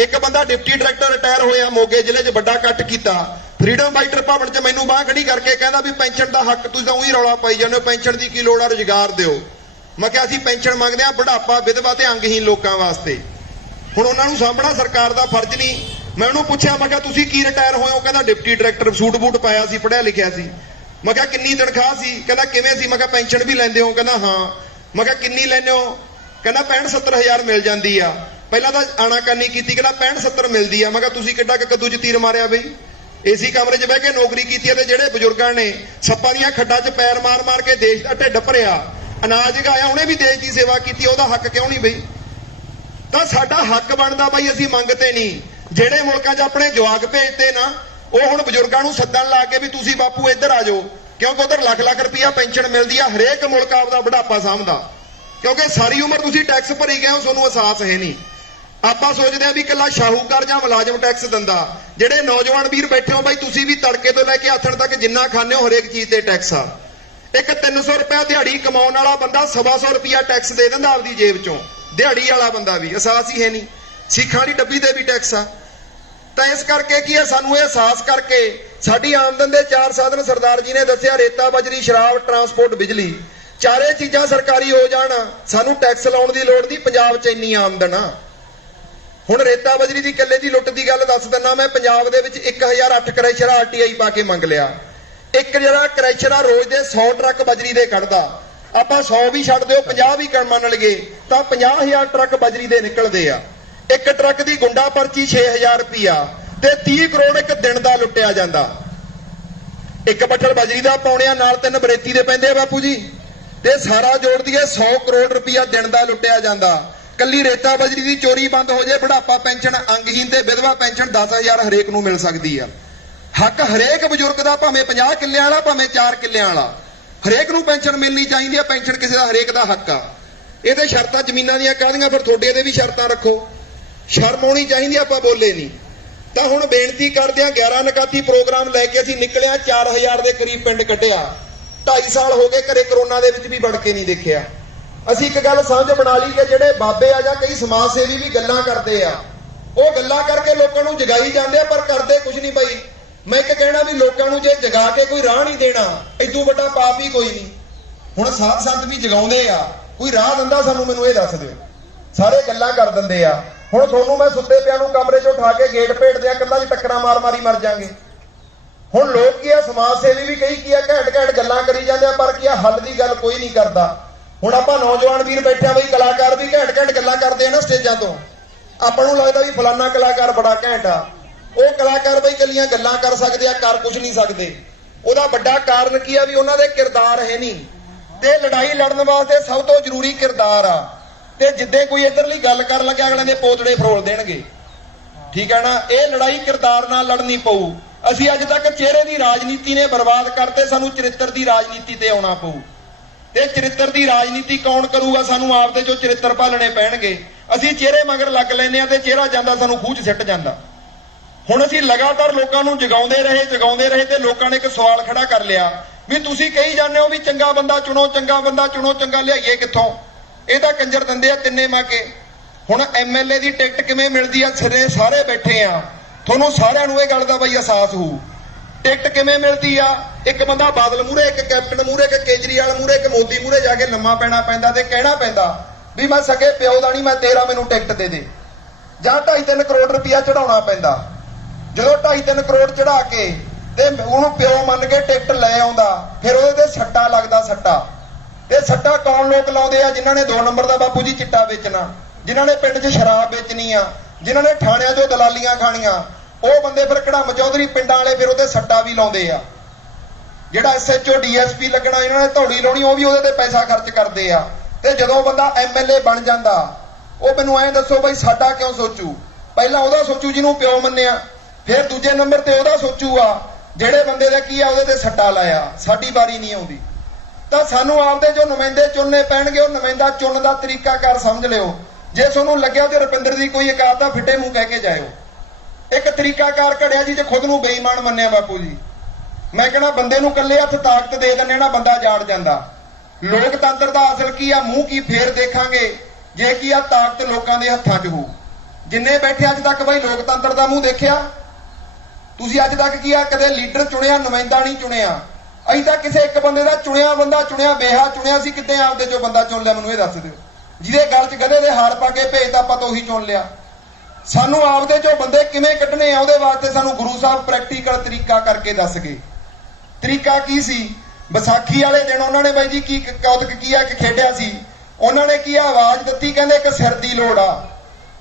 ਇੱਕ ਬੰਦਾ ਡਿਪਟੀ ਡਾਇਰੈਕਟਰ ਰਿਟਾਇਰ ਹੋਇਆ, ਮੋਗੇ ਜ਼ਿਲ੍ਹੇ 'ਚ ਵੱਡਾ ਕੱਟ ਕੀਤਾ। ਫਰੀडम ਫਾਈਟਰ ਭਵਨ 'ਚ ਮੈਨੂੰ ਬਾਂਹ ਖੜੀ ਕਰਕੇ ਕਹਿੰਦਾ ਵੀ ਪੈਨਸ਼ਨ ਦਾ ਹੱਕ ਤੁਸੀਂ ਤਾਂ ਉਹੀ ਰੌਲਾ ਪਾਈ ਜਾਂਦੇ ਹੋ, ਪੈਨਸ਼ਨ ਦੀ ਕੀ ਲੋੜ ਆ, ਰੁਜ਼ਗਾਰ ਦਿਓ। ਮੈਂ ਕਿਹਾ ਅਸੀਂ ਪੈਨਸ਼ਨ ਮੰਗਦੇ ਆ ਬੁਢਾਪਾ, ਵਿਧਵਾ ਤੇ ਅੰਗਹੀਨ ਲੋਕਾਂ ਵਾਸਤੇ। ਹੁਣ ਉਹਨਾਂ ਨੂੰ ਸਾਂਭਣਾ ਸਰਕਾਰ ਦਾ ਫਰਜ਼ ਨਹੀਂ। ਮੈਂ ਉਹਨੂੰ ਪੁੱਛਿਆ, ਮੈਂ ਕਿਹਾ ਤੁਸੀਂ ਕੀ ਰਿਟਾਇਰ ਹੋਏ ਹੋ? ਕਹਿੰਦਾ ਡਿਪਟੀ ਡਾਇਰੈਕਟਰ, ਸੂਟ ਬੂਟ ਪਾਇਆ ਸੀ, ਪੜ੍ਹਿਆ ਲਿਖਿਆ ਸੀ। ਮੈਂ ਕਿਹਾ ਕਿੰਨੀ ਤਨਖਾਹ ਸੀ? ਕਹਿੰਦਾ ਕਿਵੇਂ ਸੀ? ਮੈਂ ਕਿਹਾ ਪੈਨਸ਼ਨ ਵੀ ਲੈਂਦੇ ਹੋ? ਕਹਿੰਦਾ ਹਾਂ। ਮੈਂ ਕਿਹਾ ਕਿੰਨੀ ਲੈਂਦੇ ਹੋ? ਕਹਿੰਦਾ 65-70 ਹਜ਼ਾਰ ਮਿਲ ਜਾਂਦੀ ਆ। ਪਹਿਲਾਂ ਤਾਂ ਆਣਾਕਾਨੀ ਕੀਤੀ, ਕਹਿੰਦਾ 65-70 ਮਿਲਦੀ ਆ। ਮੈਂ ਕਿਹਾ ਤੁਸੀਂ ਕਿੱਡਾ ਕੱਦੂ 'ਚ ਤੀਰ ਮਾਰਿਆ ਬਈ? ਏਸੀ ਕਮਰੇ 'ਚ ਬਹਿ ਕੇ ਨੌਕਰੀ ਕੀਤੀ ਹੈ ਤੇ ਜਿਹੜੇ ਬਜ਼ੁਰਗਾਂ ਨੇ ਸੱਪਾਂ ਦੀਆਂ ਖੱਡਾਂ 'ਚ ਪੈਰ ਮਾਰ ਮਾਰ ਕੇ ਦੇਸ਼ ਦਾ ਢਿੱਡ ਭਰਿਆ, ਅਨਾਜ ਉਗਾਇਆ, ਉਹਨੇ ਵੀ ਦੇਸ਼ ਦੀ ਸੇਵਾ ਕੀਤੀ। ਉਹਦਾ ਹੱਕ ਕਿਉਂ ਨਹੀਂ ਬਈ? ਤਾਂ ਸਾਡਾ ਹੱਕ ਬਣਦਾ ਬਾਈ, ਅਸੀਂ ਮੰਗਤੇ ਨਹੀਂ। ਜਿਹੜੇ ਮੁਲਕਾਂ 'ਚ ਆਪਣੇ ਜਵਾਕ ਭੇਜਦੇ ਨਾ, ਉਹ ਹੁਣ ਬਜ਼ੁਰਗਾਂ ਨੂੰ ਸੱਦਣ ਲਾ ਕੇ ਵੀ ਤੁਸੀਂ ਬਾਪੂ ਇੱਧਰ ਆ ਜਾਓ, ਕਿਉਂਕਿ ਉਧਰ ਲੱਖ ਰੁਪਈਆ ਪੈਨਸ਼ਨ ਮਿਲਦੀ ਆ। ਹਰੇਕ ਮੁਲਕ ਆਪਦਾ ਬੁਢਾਪਾ ਸਾਂਭਦਾ, ਕਿਉਂਕਿ ਸਾਰੀ ਉਮਰ ਤੁਸੀਂ ਟੈਕਸ ਭਰੀ ਗਏ ਹੋ, ਤੁਹਾਨੂੰ ਅਹਿਸਾਸ ਹੈ ਨਹੀਂ। ਆਪਾਂ ਸੋਚਦੇ ਆ ਵੀ ਇਕੱਲਾ ਸ਼ਾਹੂਕਾਰ ਜਾਂ ਮੁਲਾਜ਼ਮ ਟੈਕਸ ਦਿੰਦਾ। ਜਿਹੜੇ ਨੌਜਵਾਨ ਵੀਰ ਬੈਠੇ ਹੋ ਬਾਈ, ਤੁਸੀਂ ਵੀ ਤੜਕੇ ਤੋਂ ਲੈ ਕੇ ਆਥਣ ਤੱਕ ਜਿੰਨਾ ਖਾਂਦੇ ਹੋ ਹਰੇਕ ਚੀਜ਼ ਤੇ ਟੈਕਸ ਆ। ਇੱਕ 300 ਰੁਪਇਆ ਦਿਹਾੜੀ ਕਮਾਉਣ ਵਾਲਾ ਬੰਦਾ 125 ਰੁਪਇਆ ਟੈਕਸ ਦੇ ਦਿੰਦਾ ਆਪਦੀ ਜੇਬ ਚੋਂ। ਦਿਹਾੜੀ ਵਾਲਾ ਬੰਦਾ ਵੀ, ਅਹਿਸਾਸ ਹੀ ਹੈ ਨਹੀਂ। ਸਿੱਖਾਂ ਦੀ ਡੱਬੀ ਤੇ ਵੀ ਟੈਕਸ ਆ। ਤਾਂ ਇਸ ਕਰਕੇ ਕੀ ਹੈ, ਸਾਨੂੰ ਇਹ ਅਹਿਸਾਸ ਕਰਕੇ ਸਾਡੀ ਆਮਦਨ ਦੇ 4 ਸਾਧਨ ਸਰਦਾਰ ਜੀ ਨੇ ਦੱਸਿਆ, ਰੇਤਾ, ਬਜਰੀ, ਸ਼ਰਾਬ, ਟਰਾਂਸਪੋਰਟ, ਬਿਜਲੀ। ਚਾਰੇ ਚੀਜ਼ਾਂ ਸਰਕਾਰੀ ਹੋ ਜਾਣ, ਸਾਨੂੰ ਟੈਕਸ ਲਾਉਣ ਦੀ ਲੋੜ ਨਹੀਂ। ਪੰਜਾਬ 'ਚ ਇੰਨੀ ਆਮਦਨ ਆ। ਹੁਣ ਰੇਤਾ ਬਜਰੀ ਦੀ ਕਿੱਲੇ ਦੀ ਲੁੱਟ ਦੀ ਗੱਲ ਦੱਸ ਦਿੰਦਾ ਮੈਂ। ਪੰਜਾਬ ਦੇ ਵਿੱਚ 1008 ਕਰੈਸ਼ਰ ਆਰਟੀਆਈ ਪਾ ਕੇ ਮੰਗ ਲਿਆ। ਇੱਕ ਜਿਹੜਾ ਕਰੈਸ਼ਰ ਆ ਰੋਜ਼ ਦੇ 100 ਟਰੱਕ ਬਜਰੀ ਦੇ ਕੱਢਦਾ। ਆਪਾਂ 100 ਵੀ ਛੱਡ ਦਿਓ, 50 ਵੀ ਮੰਨ ਲਈਏ ਤਾਂ 50,000 ਟਰੱਕ ਬਜਰੀ ਦੇ ਨਿਕਲਦੇ ਆ। ਇੱਕ ਟਰੱਕ ਦੀ ਗੁੰਡਾ ਪਰਚੀ 6,000 ਰੁਪਿਆ ਤੇ 30 ਕਰੋੜ ਇੱਕ ਦਿਨ ਦਾ ਲੁੱਟਿਆ ਜਾਂਦਾ। ਇੱਕ ਬੱਠਲ ਬਜਰੀ ਦਾ ਪਾਉਣਿਆ ਨਾਲ 3 ਬਰੇਤੀ ਦੇ ਪੈਂਦੇ ਆ ਬਾਪੂ ਜੀ, ਤੇ ਸਾਰਾ ਜੋੜ ਦਈਏ 100 ਕਰੋੜ ਰੁਪਿਆ ਦਿਨ ਦਾ ਲੁੱਟਿਆ ਜਾਂਦਾ। ਕੱਲੀ ਰੇਤਾ ਬਜਰੀ ਦੀ ਚੋਰੀ ਬੰਦ ਹੋ ਜਾਏ, ਬੁਢਾਪਾ ਪੈਨਸ਼ਨ, ਅੰਗਹੀਨ ਤੇ ਵਿਧਵਾ ਪੈਨਸ਼ਨ 10,000 ਹਰੇਕ ਨੂੰ ਮਿਲ ਸਕਦੀ ਆ। ਹੱਕ ਹਰੇਕ ਬਜ਼ੁਰਗ ਦਾ, ਭਾਵੇਂ 50 ਕਿੱਲਿਆਂ ਵਾਲਾ ਭਾਵੇਂ 4 ਕਿੱਲਿਆਂ ਵਾਲਾ, ਹਰੇਕ ਨੂੰ ਪੈਨਸ਼ਨ ਮਿਲਣੀ ਚਾਹੀਦੀ ਆ। ਪੈਨਸ਼ਨ ਕਿਸੇ ਦਾ ਹਰੇਕ ਦਾ ਹੱਕ ਆ। ਇਹਦੇ ਸ਼ਰਤਾਂ ਜ਼ਮੀਨਾਂ ਦੀਆਂ ਕਾਹਦੀਆਂ, ਫਿਰ ਤੁਹਾਡੇ ਦੇ ਵੀ ਸ਼ਰਤਾਂ ਰੱਖੋ। ਸ਼ਰਮ ਆਉਣੀ ਚਾਹੀਦੀ, ਆਪਾਂ ਬੋਲੇ ਨਹੀਂ ਤਾਂ। ਹੁਣ ਬੇਨਤੀ ਕਰਦੇ ਆ, 11 ਨਿਕਾਤੀ ਪ੍ਰੋਗਰਾਮ ਲੈ ਕੇ ਅਸੀਂ ਨਿਕਲਿਆ, 4000 ਦੇ ਕਰੀਬ ਪਿੰਡ ਕੱਢਿਆ। 2.5 ਸਾਲ ਹੋ ਗਏ ਘਰੇ, ਕਰੋਨਾ ਦੇ ਵਿੱਚ ਵੀ ਵੜ ਕੇ ਨਹੀਂ ਦੇਖਿਆ। ਅਸੀਂ ਇੱਕ ਗੱਲ ਸਮਝ ਬਣਾ ਲਈ ਕਿ ਜਿਹੜੇ ਬਾਬੇ ਆ ਜਾਂ ਕਈ ਸਮਾਜ ਸੇਵੀ ਵੀ ਗੱਲਾਂ ਕਰਦੇ ਆ, ਉਹ ਗੱਲਾਂ ਕਰਕੇ ਲੋਕਾਂ ਨੂੰ ਜਗਾਈ ਜਾਂਦੇ ਆ, ਪਰ ਕਰਦੇ ਕੁਝ ਨਹੀਂ ਬਈ। ਮੈਂ ਇੱਕ ਕਹਿਣਾ ਵੀ ਲੋਕਾਂ ਨੂੰ ਜੇ ਜਗਾ ਕੇ ਕੋਈ ਰਾਹ ਨਹੀਂ ਦੇਣਾ, ਇਦੋਂ ਵੱਡਾ ਪਾਪ ਹੀ ਕੋਈ ਨਹੀਂ। ਹੁਣ ਸਾਧ ਸੰਤ ਵੀ ਜਗਾਉਂਦੇ ਆ, ਕੋਈ ਰਾਹ ਦਿੰਦਾ ਸਾਨੂੰ, ਮੈਨੂੰ ਇਹ ਦੱਸ ਦਿਓ। ਸਾਰੇ ਗੱਲਾਂ ਕਰ ਦਿੰਦੇ ਆ। ਹੁਣ ਤੁਹਾਨੂੰ ਮੈਂ ਸੁੱਤੇ ਪਿਆ ਨੂੰ ਕਮਰੇ 'ਚੋਂ ਉਠਾ ਕੇ ਗੇਟ ਭੇਟਦੇ ਆ, ਕੰਧਾਂ 'ਚ ਟੱਕਰਾਂ ਮਾਰ ਮਾਰੀ ਮਰ ਜਾਾਂਗੇ। ਹੁਣ ਲੋਕ ਕੀ ਆ, ਸਮਾਜ ਸੇਵੀ ਵੀ ਕਈ ਕੀ ਆ, ਘੈਂਟ ਘੈਂਟ ਗੱਲਾਂ ਕਰੀ ਜਾਂਦੇ ਆ, ਪਰ ਕੀ ਆ ਹੱਲ ਦੀ ਗੱਲ ਕੋਈ ਨਹੀਂ ਕਰਦਾ। ਹੁਣ ਆਪਾਂ ਨੌਜਵਾਨ ਵੀਰ ਬੈਠੇ ਆ ਬਈ, ਕਲਾਕਾਰ ਵੀ ਘੈਂਟ ਘੈਂਟ ਗੱਲਾਂ ਕਰਦੇ ਆ ਨਾ ਸਟੇਜਾਂ ਤੋਂ। ਆਪਾਂ ਨੂੰ ਲੱਗਦਾ ਵੀ ਫਲਾਨਾ ਕਲਾਕਾਰ ਬੜਾ ਘੈਂਟ ਆ। ਉਹ ਕਲਾਕਾਰ ਬਈ ਕੱਲੀਆਂ ਗੱਲਾਂ ਕਰ ਸਕਦੇ ਆ, ਕਰ ਕੁਝ ਨਹੀਂ ਸਕਦੇ। ਉਹਦਾ ਵੱਡਾ ਕਾਰਨ ਕੀ ਆ ਵੀ ਉਹਨਾਂ ਦੇ ਕਿਰਦਾਰ ਹੈ ਨਹੀਂ। ਤੇ ਲੜਾਈ ਲੜਨ ਵਾਸਤੇ ਸਭ ਤੋਂ ਜ਼ਰੂਰੀ ਕਿਰਦਾਰ ਆ। ਤੇ ਜਿੱਦੇ ਕੋਈ ਇੱਧਰਲੀ ਗੱਲ ਕਰਨ ਲੱਗਿਆ ਅਗਲੇ ਦੇ ਪੋਤੜੇ ਫਰੋਲ ਦੇਣਗੇ। ਠੀਕ ਹੈ ਨਾ, ਇਹ ਲੜਾਈ ਕਿਰਦਾਰ ਨਾਲ ਲੜਨੀ ਪਊ। ਅਸੀਂ ਅੱਜ ਤੱਕ ਚਿਹਰੇ ਦੀ ਰਾਜਨੀਤੀ ਨੇ ਬਰਬਾਦ ਕਰਤੇ, ਸਾਨੂੰ ਚਰਿੱਤਰ ਦੀ ਰਾਜਨੀਤੀ ਤੇ ਆਉਣਾ ਪਊ। ਤੇ ਚਰਿੱਤਰ ਦੀ ਰਾਜਨੀਤੀ ਕੌਣ ਕਰੂਗਾ? ਸਾਨੂੰ ਆਪਦੇ ਚੋਂ ਚਰਿੱਤਰ ਭਾਲਣੇ ਪੈਣਗੇ। ਅਸੀਂ ਚਿਹਰੇ ਮਗਰ ਲੱਗ ਲੈਨੇ ਆ ਤੇ ਚਿਹਰਾ ਜਾਂਦਾ ਸਾਨੂੰ ਖੂਹ 'ਚ ਸਿੱਟ ਜਾਂਦਾ। ਹੁਣ ਅਸੀਂ ਲਗਾਤਾਰ ਲੋਕਾਂ ਨੂੰ ਜਗਾਉਂਦੇ ਰਹੇ ਤੇ ਲੋਕਾਂ ਨੇ ਇੱਕ ਸਵਾਲ ਖੜਾ ਕਰ ਲਿਆ ਵੀ ਤੁਸੀਂ ਕਹੀ ਜਾਂਦੇ ਹੋ ਵੀ ਚੰਗਾ ਬੰਦਾ ਚੁਣੋ, ਚੰਗਾ ਬੰਦਾ ਚੁਣੋ, ਚੰਗਾ ਲਿਆਈਏ ਕਿੱਥੋਂ? ਇਹ ਤਾਂ ਕੰਜਰ ਦਿੰਦੇ ਆ ਤਿੰਨੇ ਮਾਕੇ। ਹੁਣ ਐਮਐਲਏ ਦੀ ਟਿਕਟ ਕਿਵੇਂ ਮਿਲਦੀ ਆ? ਸਿਰੇ ਸਾਰੇ ਬੈਠੇ ਆ, ਤੁਹਾਨੂੰ ਸਾਰਿਆਂ ਨੂੰ ਇਹ ਗੱਲ ਦਾ ਬਈ ਅਹਿਸਾਸ ਹੋਊ। ਟਿਕਟ ਕਿਵੇਂ ਮਿਲਦੀ ਆ? ਇੱਕ ਬੰਦਾ ਬਾਦਲ ਮੂਹਰੇ, ਇੱਕ ਕੈਪਟਨ ਮੂਹਰੇ, ਇੱਕ ਕੇਜਰੀਵਾਲ ਮੂਹਰੇ, ਇੱਕ ਮੋਦੀ ਮੂਹਰੇ ਜਾ ਕੇ ਲੰਮਾ ਪੈਣਾ ਪੈਂਦਾ ਤੇ ਕਹਿਣਾ ਪੈਂਦਾ ਵੀ ਮੈਂ ਸਕੇ ਪਿਓ ਦਾ ਨਹੀਂ, ਮੈਂ ਤੇਰਾ, ਮੈਨੂੰ ਟਿਕਟ ਦੇ ਦੇ। ਜਾਂ 2.5-3 ਕਰੋੜ ਰੁਪਇਆ ਚੜਾਉਣਾ ਪੈਂਦਾ। ਜਦੋਂ 2.5-3 ਕਰੋੜ ਚੜਾ ਕੇ ਤੇ ਉਹਨੂੰ ਪਿਓ ਮੰਨ ਕੇ ਟਿਕਟ ਲੈ ਆਉਂਦਾ, ਫਿਰ ਉਹਦੇ ਤੇ ਸੱਟਾ ਲੱਗਦਾ। ਸੱਟਾ ਤੇ ਸੱਟਾ ਕੌਣ ਲੋਕ ਲਾਉਂਦੇ ਆ? ਜਿਨ੍ਹਾਂ ਨੇ 2 ਨੰਬਰ ਦਾ ਬਾਪੂ ਜੀ ਚਿੱਟਾ ਵੇਚਣਾ, ਜਿਨ੍ਹਾਂ ਨੇ ਪਿੰਡ 'ਚ ਸ਼ਰਾਬ ਵੇਚਣੀ ਆ, ਜਿਨ੍ਹਾਂ ਨੇ ਥਾਣਿਆਂ 'ਚੋਂ ਦਲਾਲੀਆਂ ਖਾਣੀਆਂ, ਉਹ ਬੰਦੇ ਫਿਰ ਕੜਮ ਚੌਧਰੀ ਪਿੰਡਾਂ ਵਾਲੇ ਫਿਰ ਉਹਦੇ ਸੱਟਾ ਵੀ ਲਾਉਂਦੇ ਆ। ਜਿਹੜਾ SHO DSP ਲੱਗਣਾ, ਇਹਨਾਂ ਨੇ ਧੌੜੀ ਲਾਉਣੀ, ਉਹ ਵੀ ਉਹਦੇ ਤੇ ਪੈਸਾ ਖਰਚ ਕਰਦੇ ਆ। ਤੇ ਜਦੋਂ ਬੰਦਾ MLA ਬਣ ਜਾਂਦਾ, ਉਹ ਮੈਨੂੰ ਐਂ ਦੱਸੋ ਬਈ ਸਾਡਾ ਕਿਉਂ ਸੋਚੂ? ਪਹਿਲਾਂ ਉਹਦਾ ਸੋਚੂ ਜਿਹਨੂੰ ਪਿਓ ਮੰਨਿਆ, ਫਿਰ ਦੂਜੇ ਨੰਬਰ ਤੇ ਉਹਦਾ ਸੋਚੂਗਾ ਜਿਹੜੇ ਬੰਦੇ ਦਾ ਕੀ ਆ ਉਹਦੇ ਤੇ ਸੱਟਾ ਲਾਇਆ। ਸਾਡੀ ਵਾਰੀ ਨਹੀਂ ਆਉਂਦੀ ਤਾਂ ਸਾਨੂੰ ਆਪਦੇ ਜੋ ਨੁਮਾਇੰਦੇ ਚੁਣਨੇ ਪੈਣਗੇ। ਉਹ ਨੁਮਾਇੰਦਾ ਚੁਣਨ ਦਾ ਤਰੀਕਾਕਾਰ ਸਮਝ ਲਿਓ। ਜੇ ਤੁਹਾਨੂੰ ਲੱਗਿਆ ਤੇ ਰੁਪਿੰਦਰ ਦੀ ਕੋਈ ਇਕਾਤ ਆ, ਫਿੱਟੇ ਮੂੰਹ ਕਹਿ ਕੇ ਜਾਇਓ। ਇੱਕ ਤਰੀਕਾਕਾਰ ਘੜਿਆ ਜੀ, ਜੇ ਖੁਦ ਨੂੰ ਬੇਈਮਾਨ ਮੰਨਿਆ ਬਾਪੂ ਜੀ। ਮੈਂ ਕਹਿੰਦਾ ਬੰਦੇ ਨੂੰ ਇਕੱਲੇ ਹੱਥ ਤਾਕਤ ਦੇ ਦਿੰਦੇ ਨਾ, ਬੰਦਾ ਜਾੜ ਜਾਂਦਾ। ਲੋਕਤੰਤਰ ਦਾ ਅਸਲ ਕੀ ਆ, ਮੂੰਹ ਕੀ ਫੇਰ ਦੇਖਾਂਗੇ ਜੇ ਕੀ ਆ ਤਾਕਤ ਲੋਕਾਂ ਦੇ ਹੱਥਾਂ 'ਚ ਹੋ। ਜਿੰਨੇ ਬੈਠੇ ਅੱਜ ਤੱਕ ਬਈ ਲੋਕਤੰਤਰ ਦਾ ਮੂੰਹ ਦੇਖਿਆ ਤੁਸੀਂ? ਅੱਜ ਤੱਕ ਕੀ ਆ, ਕਦੇ ਲੀਡਰ ਚੁਣਿਆ, ਨੁਮਾਇੰਦਾ ਨਹੀਂ ਚੁਣਿਆ। ਅਸੀਂ ਤਾਂ ਕਿਸੇ ਇੱਕ ਬੰਦੇ ਦਾ ਚੁਣਿਆ ਬੰਦਾ ਚੁਣਿਆ, ਬੇਹਾ ਚੁਣਿਆ ਸੀ। ਕਿਤੇ ਆਪਦੇ ਚੋਂ ਬੰਦਾ ਚੁਣ ਲਿਆ? ਮੈਨੂੰ ਇਹ ਦੱਸ ਦਿਓ। ਜਿਹਦੇ ਗੱਲ 'ਚ ਗਧੇ ਦੇ ਹਾਰ ਪਾ ਕੇ ਭੇਜਦਾ, ਆਪਾਂ ਤਾਂ ਉਹੀ ਚੁਣ ਲਿਆ। ਸਾਨੂੰ ਆਪਦੇ ਚੋਂ ਬੰਦੇ ਕਿਵੇਂ ਕੱਢਣੇ ਆ, ਉਹਦੇ ਵਾਸਤੇ ਸਾਨੂੰ ਗੁਰੂ ਸਾਹਿਬ ਪ੍ਰੈਕਟੀਕਲ ਤਰੀਕਾ ਕਰਕੇ ਦੱਸ ਗਏ। ਤਰੀਕਾ ਕੀ ਸੀ? ਵਿਸਾਖੀ ਵਾਲੇ ਦਿਨ ਉਹਨਾਂ ਨੇ ਬਾਈ ਜੀ ਕੀ ਕੌਤਕ ਕੀ ਆ, ਇੱਕ ਖੇਡਿਆ ਸੀ। ਉਹਨਾਂ ਨੇ ਕੀ ਆਵਾਜ਼ ਦਿੱਤੀ, ਕਹਿੰਦੇ ਇੱਕ ਸਿਰ ਦੀ ਲੋੜ ਆ।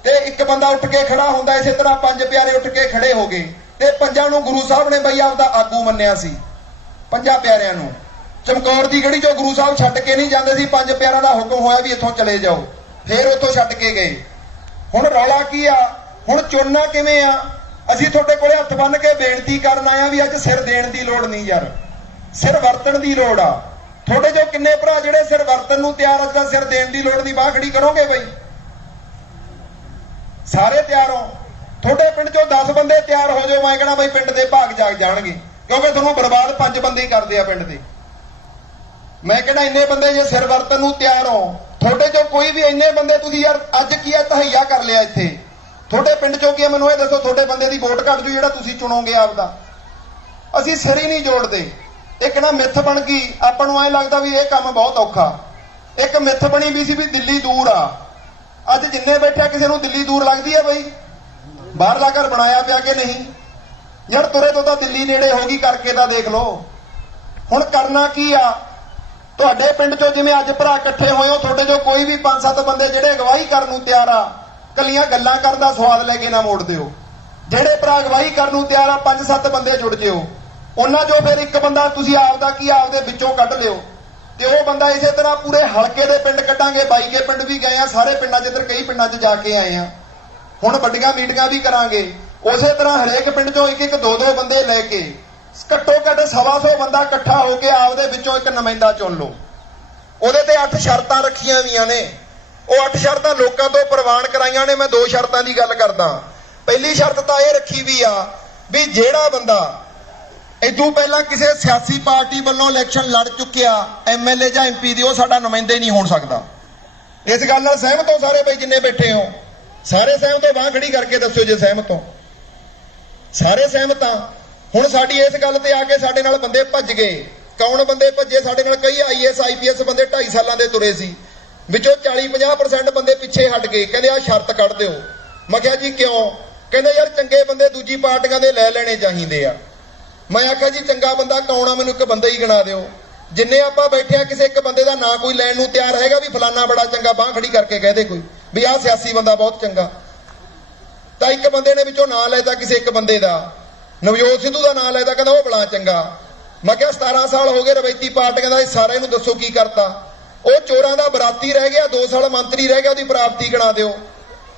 ਤੇ ਇੱਕ ਬੰਦਾ ਉੱਠ ਕੇ ਖੜਾ ਹੁੰਦਾ। ਇਸੇ ਤਰ੍ਹਾਂ 5 ਪਿਆਰੇ ਉੱਠ ਕੇ ਖੜੇ ਹੋ ਗਏ ਤੇ 5 ਨੂੰ ਗੁਰੂ ਸਾਹਿਬ ਨੇ ਬਈ ਆਪਦਾ ਆਗੂ ਮੰਨਿਆ ਸੀ। 5 ਪਿਆਰਿਆਂ ਨੂੰ ਚਮਕੌਰ ਦੀ ਗੜੀ ਚੋਂ ਗੁਰੂ ਸਾਹਿਬ ਛੱਡ ਕੇ ਨਹੀਂ ਜਾਂਦੇ ਸੀ। 5 ਪਿਆਰਿਆਂ ਦਾ ਹੁਕਮ ਹੋਇਆ ਵੀ ਇੱਥੋਂ ਚਲੇ ਜਾਓ, ਫਿਰ ਉੱਥੋਂ ਛੱਡ ਕੇ ਗਏ। ਹੁਣ ਰੌਲਾ ਕੀ ਆ? ਹੁਣ ਚੁਣਨਾ ਕਿਵੇਂ ਆ? ਅਸੀਂ ਤੁਹਾਡੇ ਕੋਲੇ ਹੱਥ ਬੰਨ ਕੇ ਬੇਨਤੀ ਕਰਨ ਆਇਆ ਵੀ ਅੱਜ ਸਿਰ ਦੇਣ ਦੀ ਲੋੜ ਨਹੀਂ ਯਾਰ, ਸਿਰ ਵਰਤਣ ਦੀ ਲੋੜ ਆ। ਤੁਹਾਡੇ ਜੋ ਕਿੰਨੇ ਭਰਾ ਜਿਹੜੇ ਸਿਰ ਵਰਤਣ ਨੂੰ ਤਿਆਰ, ਅੱਜ ਦਾ ਸਿਰ ਦੇਣ ਦੀ ਲੋੜ ਦੀ ਬਾਹ ਖੜੀ ਕਰੋਗੇ ਬਈ? ਸਾਰੇ ਤਿਆਰ ਹੋ? ਤੁਹਾਡੇ ਪਿੰਡ ਚੋਂ 10 ਬੰਦੇ ਤਿਆਰ ਹੋ ਜਾਓ, ਮੈਂ ਕਹਿਣਾ ਬਈ ਪਿੰਡ ਦੇ ਭਾਗ ਜਾਗ ਜਾਣਗੇ, ਕਿਉਂਕਿ ਤੁਹਾਨੂੰ ਬਰਬਾਦ 5 ਬੰਦੇ ਹੀ ਕਰਦੇ ਆ ਪਿੰਡ ਦੇ। ਮੈਂ ਕਹਿਣਾ ਇੰਨੇ ਬੰਦੇ ਜੇ ਸਿਰ ਵਰਤਣ ਨੂੰ ਤਿਆਰ ਹੋ, ਤੁਹਾਡੇ ਚੋਂ ਕੋਈ ਵੀ ਇੰਨੇ ਬੰਦੇ ਤੁਸੀਂ ਯਾਰ ਅੱਜ ਕੀ ਆ ਤਹਈਆ ਕਰ ਲਿਆ ਇੱਥੇ, ਤੁਹਾਡੇ ਪਿੰਡ ਚੋਂ ਕੀ ਮੈਨੂੰ ਇਹ ਦੱਸੋ? ਤੁਹਾਡੇ ਬੰਦੇ ਦੀ ਵੋਟ ਘੱਟ ਜੂ ਜਿਹੜਾ ਤੁਸੀਂ ਚੁਣੋਗੇ ਆਪਦਾ? ਅਸੀਂ ਸਿਰ ਹੀ ਨਹੀਂ ਜੋੜਦੇ। ਇੱਕ ਨਾ ਮਿੱਥ ਬਣ ਗਈ, ਆਪਾਂ ਨੂੰ ਐਂ ਲੱਗਦਾ ਵੀ ਇਹ ਕੰਮ ਬਹੁਤ ਔਖਾ। ਇੱਕ ਮਿੱਥ ਬਣੀ ਵੀ ਸੀ ਵੀ ਦਿੱਲੀ ਦੂਰ ਆ। ਅੱਜ ਜਿੰਨੇ ਬੈਠਿਆ ਕਿਸੇ ਨੂੰ ਦਿੱਲੀ ਦੂਰ ਲੱਗਦੀ ਆ ਬਈ? ਬਾਹਰਲਾ ਘਰ ਬਣਾਇਆ ਪਿਆ ਕਿ ਨਹੀਂ? ਯਾਰ ਤੁਰੇ ਤੋਂ ਤਾਂ ਦਿੱਲੀ ਨੇੜੇ ਹੋ ਗਈ, ਕਰਕੇ ਤਾਂ ਦੇਖ ਲਓ। ਹੁਣ ਕਰਨਾ ਕੀ ਆ? ਤੁਹਾਡੇ ਪਿੰਡ ਚੋਂ ਜਿਵੇਂ ਅੱਜ ਭਰਾ ਇਕੱਠੇ ਹੋਏ ਹੋ, ਤੁਹਾਡੇ ਚੋਂ ਕੋਈ ਵੀ 5-7 ਬੰਦੇ ਜਿਹੜੇ ਅਗਵਾਈ ਕਰਨ ਨੂੰ ਤਿਆਰ ਆ, ਕੱਲੀਆਂ ਗੱਲਾਂ ਕਰਨ ਦਾ ਸਵਾਦ ਲੈ ਕੇ ਨਾ ਮੋੜ ਦਿਓ। ਜਿਹੜੇ ਭਰਾ ਅਗਵਾਈ ਕਰਨ ਨੂੰ ਤਿਆਰ ਆ 5-7 ਬੰਦੇ ਜੁੜ ਜਿਓ। ਉਹਨਾਂ ਚੋਂ ਫਿਰ ਇੱਕ ਬੰਦਾ ਤੁਸੀਂ ਆਪਦਾ ਕੀ ਆਪਦੇ ਵਿੱਚੋਂ ਕੱਢ ਲਿਓ, ਤੇ ਉਹ ਬੰਦਾ ਇਸੇ ਤਰ੍ਹਾਂ ਪੂਰੇ ਹਲਕੇ ਦੇ ਪਿੰਡ ਕੱਢਾਂਗੇ। ਬਾਈ ਕੇ ਪਿੰਡ ਵੀ ਗਏ ਆ, ਸਾਰੇ ਪਿੰਡਾਂ 'ਚ, ਇੱਧਰ ਕਈ ਪਿੰਡਾਂ 'ਚ ਜਾ ਕੇ ਆਏ ਆ। ਹੁਣ ਵੱਡੀਆਂ ਮੀਟਿੰਗਾਂ ਵੀ ਕਰਾਂਗੇ। ਉਸੇ ਤਰ੍ਹਾਂ ਹਰੇਕ ਪਿੰਡ ਚੋਂ ਇੱਕ 2-2 ਬੰਦੇ ਲੈ ਕੇ ਘੱਟੋ ਘੱਟ 125 ਬੰਦਾ ਇਕੱਠਾ ਹੋ ਕੇ ਆਪਦੇ ਵਿੱਚੋਂ ਇੱਕ ਨੁਮਾਇੰਦਾ ਚੁਣ ਲਓ। ਉਹਦੇ ਤੇ 8 ਸ਼ਰਤਾਂ ਰੱਖੀਆਂ ਵੀਆਂ ਨੇ। ਉਹ 8 ਸ਼ਰਤਾਂ ਲੋਕਾਂ ਤੋਂ ਪ੍ਰਵਾਨ ਕਰਾਈਆਂ ਨੇ। ਮੈਂ 2 ਸ਼ਰਤਾਂ ਦੀ ਗੱਲ ਕਰਦਾ। ਪਹਿਲੀ ਸ਼ਰਤ ਤਾਂ ਇਹ ਰੱਖੀ ਵੀ ਆ ਵੀ ਜਿਹੜਾ ਬੰਦਾ ਇਦੋਂ ਪਹਿਲਾਂ ਕਿਸੇ ਸਿਆਸੀ ਪਾਰਟੀ ਵੱਲੋਂ ਇਲੈਕਸ਼ਨ ਲੜ ਚੁੱਕਿਆ, MLA ਜਾਂ MP ਦੀ, ਉਹ ਸਾਡਾ ਨੁਮਾਇੰਦਾ ਹੀ ਨਹੀਂ ਹੋ ਸਕਦਾ। ਇਸ ਗੱਲ ਨਾਲ ਸਹਿਮਤ ਹੋ ਸਾਰੇ ਬਈ ਜਿੰਨੇ ਬੈਠੇ ਹੋ? ਸਾਰੇ ਸਹਿਮਤ ਹੋ? ਬਾਂਹ ਖੜੀ ਕਰਕੇ ਦੱਸਿਓ ਜੇ ਸਹਿਮਤ ਹੋ। ਸਾਰੇ ਸਹਿਮਤ ਆ। ਹੁਣ ਸਾਡੀ ਇਸ ਗੱਲ ਤੇ ਆ ਕੇ ਸਾਡੇ ਨਾਲ ਬੰਦੇ ਭੱਜ ਗਏ। ਕੌਣ ਬੰਦੇ ਭੱਜੇ? ਸਾਡੇ ਨਾਲ ਕਈ IAS IPS ਬੰਦੇ 2.5 ਸਾਲਾਂ ਦੇ ਤੁਰੇ ਸੀ, ਵਿੱਚੋਂ 40-50% ਬੰਦੇ ਪਿੱਛੇ ਹਟ ਗਏ। ਕਹਿੰਦੇ ਆ ਸ਼ਰਤ ਕੱਢ ਦਿਓ। ਮੈਂ ਕਿਹਾ ਜੀ ਕਿਉਂ? ਕਹਿੰਦੇ ਯਾਰ ਚੰਗੇ ਬੰਦੇ ਦੂਜੀ ਪਾਰਟੀਆਂ ਦੇ ਲੈ ਲੈਣੇ ਚਾਹੀਦੇ ਆ। ਮੈਂ ਆਖਿਆ ਜੀ ਚੰਗਾ ਬੰਦਾ ਕੌਣ ਆ? ਮੈਨੂੰ ਇੱਕ ਬੰਦਾ ਹੀ ਗਿਣਾ ਦਿਓ। ਜਿੰਨੇ ਆਪਾਂ ਬੈਠੇ ਆ ਕਿਸੇ ਇੱਕ ਬੰਦੇ ਦਾ ਨਾਂ ਕੋਈ ਲੈਣ ਨੂੰ ਤਿਆਰ ਹੈਗਾ ਵੀ ਫਲਾਨਾ ਬੜਾ ਚੰਗਾ? ਬਾਂਹ ਖੜੀ ਕਰਕੇ ਕਹਦੇ ਕੋਈ ਵੀ ਆਹ ਸਿਆਸੀ ਬੰਦਾ ਬਹੁਤ ਚੰਗਾ। ਤਾਂ ਇੱਕ ਬੰਦੇ ਨੇ ਵਿੱਚੋਂ ਨਾਂ ਲੈਤਾ ਕਿਸੇ ਇੱਕ ਬੰਦੇ ਦਾ, ਨਵਜੋਤ ਸਿੱਧੂ ਦਾ ਨਾਂ ਲੈਤਾ, ਕਹਿੰਦਾ ਉਹ ਬੜਾ ਚੰਗਾ। ਮੈਂ ਕਿਹਾ 17 ਸਾਲ ਹੋ ਗਏ ਰਵਾਇਤੀ ਪਾਰਟੀਆਂ ਦਾ, ਸਾਰੇ ਨੂੰ ਦੱਸੋ ਕੀ ਕਰਤਾ? ਉਹ ਚੋਰਾਂ ਦਾ ਬਰਾਤੀ ਰਹਿ ਗਿਆ, 2 ਸਾਲ ਮੰਤਰੀ ਰਹਿ ਗਿਆ, ਉਹਦੀ ਪ੍ਰਾਪਤੀ ਗਿਣਾ ਦਿਓ।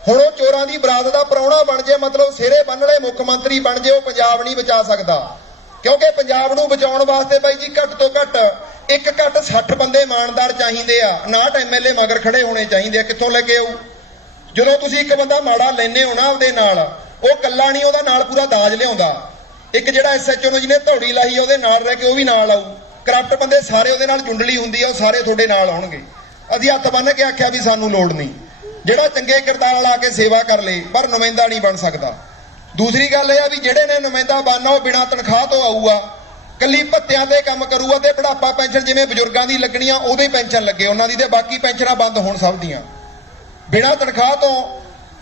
ਹੁਣ ਉਹ ਚੋਰਾਂ ਦੀ ਬਰਾਤ ਦਾ ਪ੍ਰਾਹੁਣਾ ਬਣ ਜੇ, ਮਤਲਬ ਸਿਰੇ ਬੰਨਲੇ ਮੁੱਖ ਮੰਤਰੀ ਬਣ ਜੇ, ਉਹ ਪੰਜਾਬ ਨਹੀਂ ਬਚਾ ਸਕਦਾ। ਕਿਉਂਕਿ ਪੰਜਾਬ ਨੂੰ ਬਚਾਉਣ ਵਾਸਤੇ ਬਾਈ ਜੀ ਘੱਟ ਤੋਂ ਘੱਟ 60 ਬੰਦੇ ਇਮਾਨਦਾਰ ਚਾਹੀਦੇ ਆ। 59 MLA ਮਗਰ ਖੜੇ ਹੋਣੇ ਚਾਹੀਦੇ ਆ। ਕਿੱਥੋਂ ਲੈ ਕੇ ਆਊ? ਜਦੋਂ ਤੁਸੀਂ ਇੱਕ ਬੰਦਾ ਮਾੜਾ ਲੈਨੇ ਹੋ ਨਾ ਆਪਦੇ ਨਾਲ, ਉਹ ਕੱਲਾ ਨਹੀਂ, ਉਹਦਾ ਨਾਲ ਪੂਰਾ ਦਾਜ ਲਿਆਉਂਦਾ। ਇੱਕ ਜਿਹੜਾ SHO ਨੂੰ ਜਿਹਨੇ ਧੌੜੀ ਲਾਈ ਉਹਦੇ ਨਾਲ ਰਹਿ ਕੇ ਉਹ ਵੀ ਨਾਲ ਆਊ। ਕਰਪਟ ਬੰਦੇ ਸਾਰੇ ਉਹਦੇ ਨਾਲ ਜੁੰਡਲੀ ਹੁੰਦੀ ਆ, ਉਹ ਸਾਰੇ ਤੁਹਾਡੇ ਨਾਲ ਆਉਣਗੇ। ਅਸੀਂ ਹੱਥ ਬੰਨ੍ਹ ਕੇ ਆਖਿਆ ਵੀ ਸਾਨੂੰ ਲੋੜ ਨਹੀਂ। ਜਿਹੜਾ ਚੰਗੇ ਕਿਰਦਾਰ ਵਾਲਾ ਆ ਕੇ ਸੇਵਾ ਕਰ ਲੇ, ਪਰ ਨੁਮਾਇੰਦਾ ਨਹੀਂ ਬਣ ਸਕਦਾ। ਦੂਸਰੀ ਗੱਲ ਇਹ ਆ ਵੀ ਜਿਹੜੇ ਨੇ ਨੁਮਾਇੰਦਾ ਬਣਨਾ ਉਹ ਬਿਨਾਂ ਤਨਖਾਹ ਤੋਂ ਆਊਗਾ, ਕੱਲੀ ਭੱਤਿਆਂ ਤੇ ਕੰਮ ਕਰੂਗਾ, ਤੇ ਬੁਢਾਪਾ ਪੈਨਸ਼ਨ ਜਿਵੇਂ ਬਜ਼ੁਰਗਾਂ ਦੀ ਲੱਗਣੀਆਂ ਉਹਦੇ ਪੈਨਸ਼ਨ ਲੱਗੇ ਉਹਨਾਂ ਦੀ, ਤੇ ਬਾਕੀ ਪੈਨਸ਼ਨਾਂ ਬੰਦ ਹੋਣ ਸਭ ਦੀਆਂ ਬਿਨਾਂ ਤਨਖਾਹ ਤੋਂ।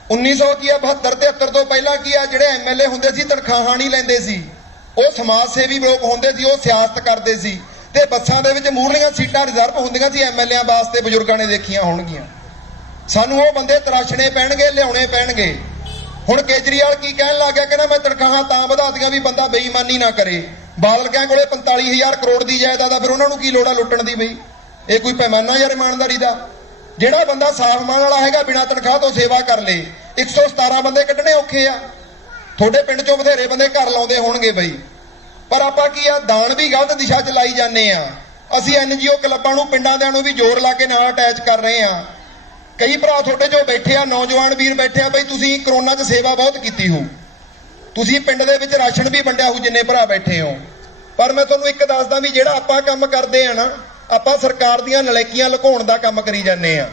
1972-73 ਤੋਂ ਪਹਿਲਾਂ ਕੀ ਆ, ਜਿਹੜੇ MLA ਹੁੰਦੇ ਸੀ ਤਨਖਾਹਾਂ ਨਹੀਂ ਲੈਂਦੇ ਸੀ, ਉਹ ਸਮਾਜ ਸੇਵੀ ਲੋਕ ਹੁੰਦੇ ਸੀ, ਉਹ ਸਿਆਸਤ ਕਰਦੇ ਸੀ, ਤੇ ਬੱਸਾਂ ਦੇ ਵਿੱਚ ਮੂਹਰਲੀਆਂ ਸੀਟਾਂ ਰਿਜ਼ਰਵ ਹੁੰਦੀਆਂ ਸੀ MLA ਵਾਸਤੇ। ਬਜ਼ੁਰਗਾਂ ਨੇ ਦੇਖੀਆਂ ਹੋਣਗੀਆਂ। ਸਾਨੂੰ ਉਹ ਬੰਦੇ ਤਰਾਸ਼ਣੇ ਪੈਣਗੇ, ਲਿਆਉਣੇ ਪੈਣਗੇ। ਹੁਣ ਕੇਜਰੀਵਾਲ ਕੀ ਕਹਿਣ ਲੱਗ ਗਿਆ? ਕਹਿੰਦਾ ਮੈਂ ਤਨਖਾਹਾਂ ਤਾਂ ਵਧਾਤੀਆਂ ਵੀ ਬੰਦਾ ਬੇਈਮਾਨੀ ਨਾ ਕਰੇ। ਬਾਦਲ ਕਿਆਂ ਕੋਲੇ 45,000 ਕਰੋੜ ਦੀ ਜਾਇਦਾਦ ਆ, ਫਿਰ ਉਹਨਾਂ ਨੂੰ ਕੀ ਲੋੜ ਆ ਲੁੱਟਣ ਦੀ? ਬਈ ਇਹ ਕੋਈ ਪੈਮਾਨਾ ਯਾਰ ਇਮਾਨਦਾਰੀ ਦਾ? ਜਿਹੜਾ ਬੰਦਾ ਸਾਫ਼ ਮਨ ਵਾਲਾ ਹੈਗਾ ਬਿਨਾਂ ਤਨਖਾਹ ਤੋਂ ਸੇਵਾ ਕਰ ਲੇ। 117 ਬੰਦੇ ਕੱਢਣੇ ਔਖੇ ਆ। ਤੁਹਾਡੇ ਪਿੰਡ ਚੋਂ ਬਥੇਰੇ ਬੰਦੇ ਘਰ ਲਾਉਂਦੇ ਹੋਣਗੇ ਬਈ, ਪਰ ਆਪਾਂ ਕੀ ਆ, ਦਾਨ ਵੀ ਗਲਤ ਦਿਸ਼ਾ 'ਚ ਲਾਈ ਜਾਂਦੇ ਆ। ਅਸੀਂ NGO ਕਲੱਬਾਂ ਨੂੰ, ਪਿੰਡਾਂ ਦਿਆਂ ਨੂੰ ਵੀ ਜ਼ੋਰ ਲਾ ਕੇ ਨਾਲ ਅਟੈਚ ਕਰ ਰਹੇ ਆ। ਕਈ ਭਰਾ ਤੁਹਾਡੇ ਜੋ ਬੈਠੇ ਆ, ਨੌਜਵਾਨ ਵੀਰ ਬੈਠੇ ਆ, ਬਈ ਤੁਸੀਂ ਕਰੋਨਾ 'ਚ ਸੇਵਾ ਬਹੁਤ ਕੀਤੀ ਹੋ, ਤੁਸੀਂ ਪਿੰਡ ਦੇ ਵਿੱਚ ਰਾਸ਼ਨ ਵੀ ਵੰਡਿਆ ਹੋ ਜਿੰਨੇ ਭਰਾ ਬੈਠੇ ਹੋ। ਪਰ ਮੈਂ ਤੁਹਾਨੂੰ ਇੱਕ ਦੱਸਦਾ ਵੀ ਜਿਹੜਾ ਆਪਾਂ ਕੰਮ ਕਰਦੇ ਆ ਨਾ, ਆਪਾਂ ਸਰਕਾਰ ਦੀਆਂ ਨਲਾਇਕੀਆਂ ਲੁਕਾਉਣ ਦਾ ਕੰਮ ਕਰੀ ਜਾਂਦੇ ਆ।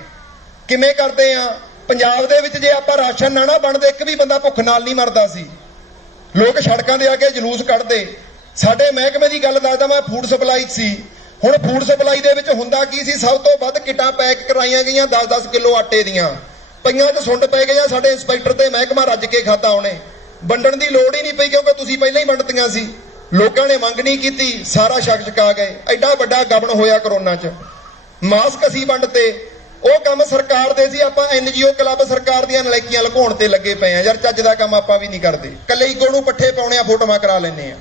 ਕਿਵੇਂ ਕਰਦੇ ਆ? ਪੰਜਾਬ ਦੇ ਵਿੱਚ ਜੇ ਆਪਾਂ ਰਾਸ਼ਨ ਨਾ ਵੰਡਦੇ, ਇੱਕ ਵੀ ਬੰਦਾ ਭੁੱਖ ਨਾਲ ਨਹੀਂ ਮਰਦਾ ਸੀ। ਲੋਕ ਸੜਕਾਂ ਦੇ ਆ ਕੇ ਜਲੂਸ ਕੱਢਦੇ। ਸਾਡੇ ਮਹਿਕਮੇ ਦੀ ਗੱਲ ਦੱਸਦਾ ਮੈਂ, ਫੂਡ ਸਪਲਾਈ ਸੀ। ਹੁਣ ਫੂਡ ਸਪਲਾਈ ਦੇ ਵਿੱਚ ਹੁੰਦਾ ਕੀ ਸੀ? ਸਭ ਤੋਂ ਵੱਧ ਕਿੱਟਾਂ ਪੈਕ ਕਰਾਈਆਂ ਗਈਆਂ 10-10 ਕਿਲੋ ਆਟੇ ਦੀਆਂ, ਪਈਆਂ 'ਚ ਸੁੰਡ ਪੈ ਗਈਆਂ। ਸਾਡੇ ਇੰਸਪੈਕਟਰ ਤੇ ਮਹਿਕਮਾ ਰੱਜ ਕੇ ਖਾਤਾ ਉਹਨੇ। ਵੰਡਣ ਦੀ ਲੋੜ ਹੀ ਨਹੀਂ ਪਈ, ਕਿਉਂਕਿ ਤੁਸੀਂ ਪਹਿਲਾਂ ਹੀ ਵੰਡਤੀਆਂ ਸੀ। ਲੋਕਾਂ ਨੇ ਮੰਗ ਨਹੀਂ ਕੀਤੀ, ਸਾਰਾ ਛਕ ਛਕਾ ਗਏ। ਐਡਾ ਵੱਡਾ ਗਬਨ ਹੋਇਆ ਕਰੋਨਾ 'ਚ। ਮਾਸਕ ਅਸੀਂ ਵੰਡਤੇ, ਉਹ ਕੰਮ ਸਰਕਾਰ ਦੇ ਸੀ। ਆਪਾਂ NGO ਕਲੱਬ ਸਰਕਾਰ ਦੀਆਂ ਨਲਾਇਕੀਆਂ ਲੁਕਾਉਣ ਤੇ ਲੱਗੇ ਪਏ ਆ। ਯਾਰ ਚੱਜ ਦਾ ਕੰਮ ਆਪਾਂ ਵੀ ਨਹੀਂ ਕਰਦੇ। ਕੱਲੇ ਈਗੋ ਨੂੰ ਪੱਠੇ ਪਾਉਣੇ ਆ, ਫੋਟੋਆਂ ਕਰਾ ਲੈਂਦੇ ਆ।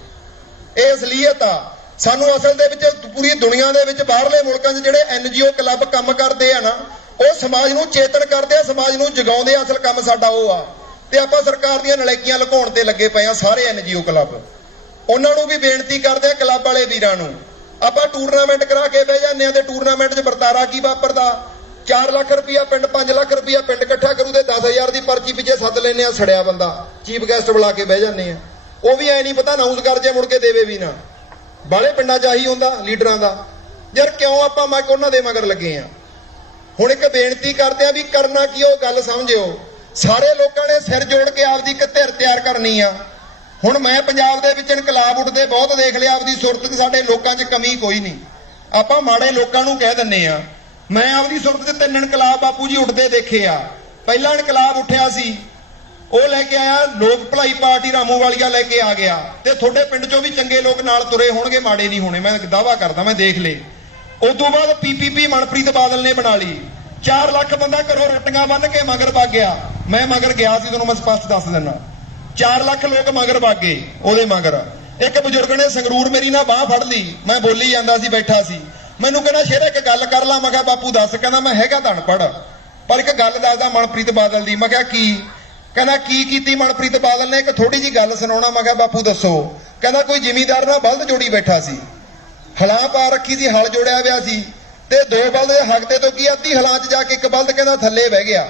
ਇਹ ਅਸਲੀਅਤ ਆ। ਸਾਨੂੰ ਅਸਲ ਦੇ ਵਿੱਚ ਪੂਰੀ ਦੁਨੀਆ ਦੇ ਵਿੱਚ ਬਾਹਰਲੇ ਮੁਲਕਾਂ 'ਚ ਜਿਹੜੇ NGO ਕਲੱਬ ਕੰਮ ਕਰਦੇ ਆ ਨਾ, ਉਹ ਸਮਾਜ ਨੂੰ ਚੇਤਨ ਕਰਦੇ ਆ, ਸਮਾਜ ਨੂੰ ਜਗਾਉਂਦੇ ਆ। ਅਸਲ ਕੰਮ ਸਾਡਾ ਉਹ ਆ। ਤੇ ਆਪਾਂ ਸਰਕਾਰ ਦੀਆਂ ਨਲਾਇਕੀਆਂ ਲੁਕਾਉਣ ਤੇ ਲੱਗੇ ਪਏ ਆ ਸਾਰੇ NGO ਕਲੱਬ। ਉਹਨਾਂ ਨੂੰ ਵੀ ਬੇਨਤੀ ਕਰਦੇ ਆ, ਕਲੱਬ ਵਾਲੇ ਵੀਰਾਂ ਨੂੰ, ਆਪਾਂ ਟੂਰਨਾਮੈਂਟ ਕਰਾ ਕੇ ਬਹਿ ਜਾਂਦੇ ਆ, ਤੇ ਟੂਰਨਾਮੈਂਟ 'ਚ ਵਰਤਾਰਾ ਕੀ ਵਾਪਰਦਾ? 4 ਲੱਖ ਰੁਪਇਆ ਪਿੰਡ, 5 ਲੱਖ ਰੁਪਇਆ ਪਿੰਡ ਇਕੱਠਾ ਕਰੂ, ਤੇ 10,000 ਦੀ ਪਰਚੀ ਪਿੱਛੇ ਸੱਦ ਲੈਂਦੇ ਆ ਸੜਿਆ ਬੰਦਾ, ਚੀਫ ਗੈਸਟ ਬੁਲਾ ਕੇ ਬਹਿ ਜਾਂਦੇ ਆ। ਉਹ ਵੀ ਐ ਨਹੀਂ ਪਤਾ ਅਨਾਉਂਸ ਕਰ ਜੇ ਮੁੜ ਕੇ ਦੇਵੇ ਵੀ ਨਾ। ਬਾਲੇ ਪਿੰਡਾਂ 'ਚ ਆਹੀ ਹੁੰਦਾ ਲੀਡਰਾਂ ਦਾ। ਯਾਰ ਕਿਉਂ ਆਪਾਂ ਉਹਨਾਂ ਦੇ ਮਗਰ ਲੱਗੇ ਆ? ਹੁਣ ਇੱਕ ਬੇਨਤੀ ਕਰਦੇ ਆ ਵੀ ਕਰਨਾ ਕੀ, ਉਹ ਗੱਲ ਸਮਝਿਓ। ਸਾਰੇ ਲੋਕਾਂ ਨੇ ਸਿਰ ਜੋੜ ਕੇ ਆਪਦੀ ਇੱਕ ਧਿਰ ਤਿਆਰ ਕਰਨੀ ਆ। ਹੁਣ ਮੈਂ ਪੰਜਾਬ ਦੇ ਵਿੱਚ ਇਨਕਲਾਬ ਉੱਠਦੇ ਬਹੁਤ ਦੇਖ ਲਿਆ, ਆਪਦੀ ਸੁਰਤ 'ਚ ਸਾਡੇ ਲੋਕਾਂ 'ਚ ਕਮੀ ਕੋਈ ਨਹੀਂ। ਆਪਾਂ ਮਾੜੇ ਲੋਕਾਂ ਨੂੰ ਕਹਿ ਦਿੰਨੇ ਆ। ਮੈਂ ਆਪਦੀ ਸੁਰਤ 'ਚ 3 ਇਨਕਲਾਬ ਬਾਪੂ ਜੀ ਉੱਠਦੇ ਦੇਖੇ ਆ। ਪਹਿਲਾ ਇਨਕਲਾਬ ਉੱਠਿਆ ਸੀ, ਉਹ ਲੈ ਕੇ ਆਇਆ ਲੋਕ ਭਲਾਈ ਪਾਰਟੀ ਰਾਮੂ ਵਾਲੀਆ ਲੈ ਕੇ ਆ ਗਿਆ, ਤੇ ਤੁਹਾਡੇ ਪਿੰਡ 'ਚੋਂ ਵੀ ਚੰਗੇ ਲੋਕ ਨਾਲ ਤੁਰੇ ਹੋਣਗੇ, ਮਾੜੇ ਨਹੀਂ ਹੋਣੇ, ਮੈਂ ਦਾਅਵਾ ਕਰਦਾ, ਮੈਂ ਦੇਖ ਲਏ। ਉਸ ਤੋਂ ਬਾਅਦ ਪੀਪੀਪੀ ਮਨਪ੍ਰੀਤ ਬਾਦਲ ਨੇ ਬਣਾ ਲਈ। 4 ਲੱਖ ਬੰਦਾ ਘਰੋਂ ਰੱਟੀਆਂ ਬੰਨ ਕੇ ਮਗਰ ਵਗ ਗਿਆ। ਮੈਂ ਮਗਰ ਗਿਆ ਸੀ, ਤੁਹਾਨੂੰ ਮੈਂ ਸਪਸ਼ਟ ਦੱਸ ਦਿੰਦਾ। 4 ਲੱਖ ਲੋਕ ਮਗਰ ਵਗ ਗਏ ਉਹਦੇ ਮਗਰ। ਇੱਕ ਬਜ਼ੁਰਗ ਨੇ ਸੰਗਰੂਰ ਮੇਰੀ ਨਾ ਬਾਹ ਫੜ ਲਈ, ਮੈਂ ਬੋਲੀ ਜਾਂਦਾ ਸੀ, ਬੈਠਾ ਸੀ, ਮੈਨੂੰ ਕਹਿੰਦਾ ਸ਼ੇਰੇ ਇੱਕ ਗੱਲ ਕਰ ਲਾ। ਮੈਂ ਕਿਹਾ ਬਾਪੂ ਦੱਸ। ਕਹਿੰਦਾ ਮੈਂ ਹੈਗਾ ਤਾਂ ਅਨਪੜ੍ਹ, ਪਰ ਇੱਕ ਗੱਲ ਦੱਸਦਾ ਮਨਪ੍ਰੀਤ ਬਾਦਲ ਦੀ। ਮੈਂ ਕਿਹਾ ਕੀ? ਕਹਿੰਦਾ ਕੀ ਕੀਤੀ ਮਨਪ੍ਰੀਤ ਬਾਦਲ ਨੇ? ਇੱਕ ਥੋੜੀ ਜੀ ਗੱਲ ਸੁਣਾਉਣਾ। ਮੈਂ ਕਿਹਾ ਬਾਪੂ ਦੱਸੋ। ਕਹਿੰਦਾ ਕੋਈ ਜ਼ਿਮੀਂਦਾਰ ਨਾਲ ਬਲਦ ਜੋੜੀ ਬੈਠਾ ਸੀ, ਹਲਾਂ ਪਾ ਰੱਖੀ ਸੀ, ਹਲ ਜੋੜਿਆ ਹੋਇਆ ਸੀ, ਤੇ 2 ਬਲਦ ਦੇ ਹੱਕਦੇ ਤੋਂ ਕੀ ਅੱਧੀ ਹਲਾਂ 'ਚ ਜਾ ਕੇ ਇੱਕ ਬਲਦ ਕਹਿੰਦਾ ਥੱਲੇ ਬਹਿ ਗਿਆ,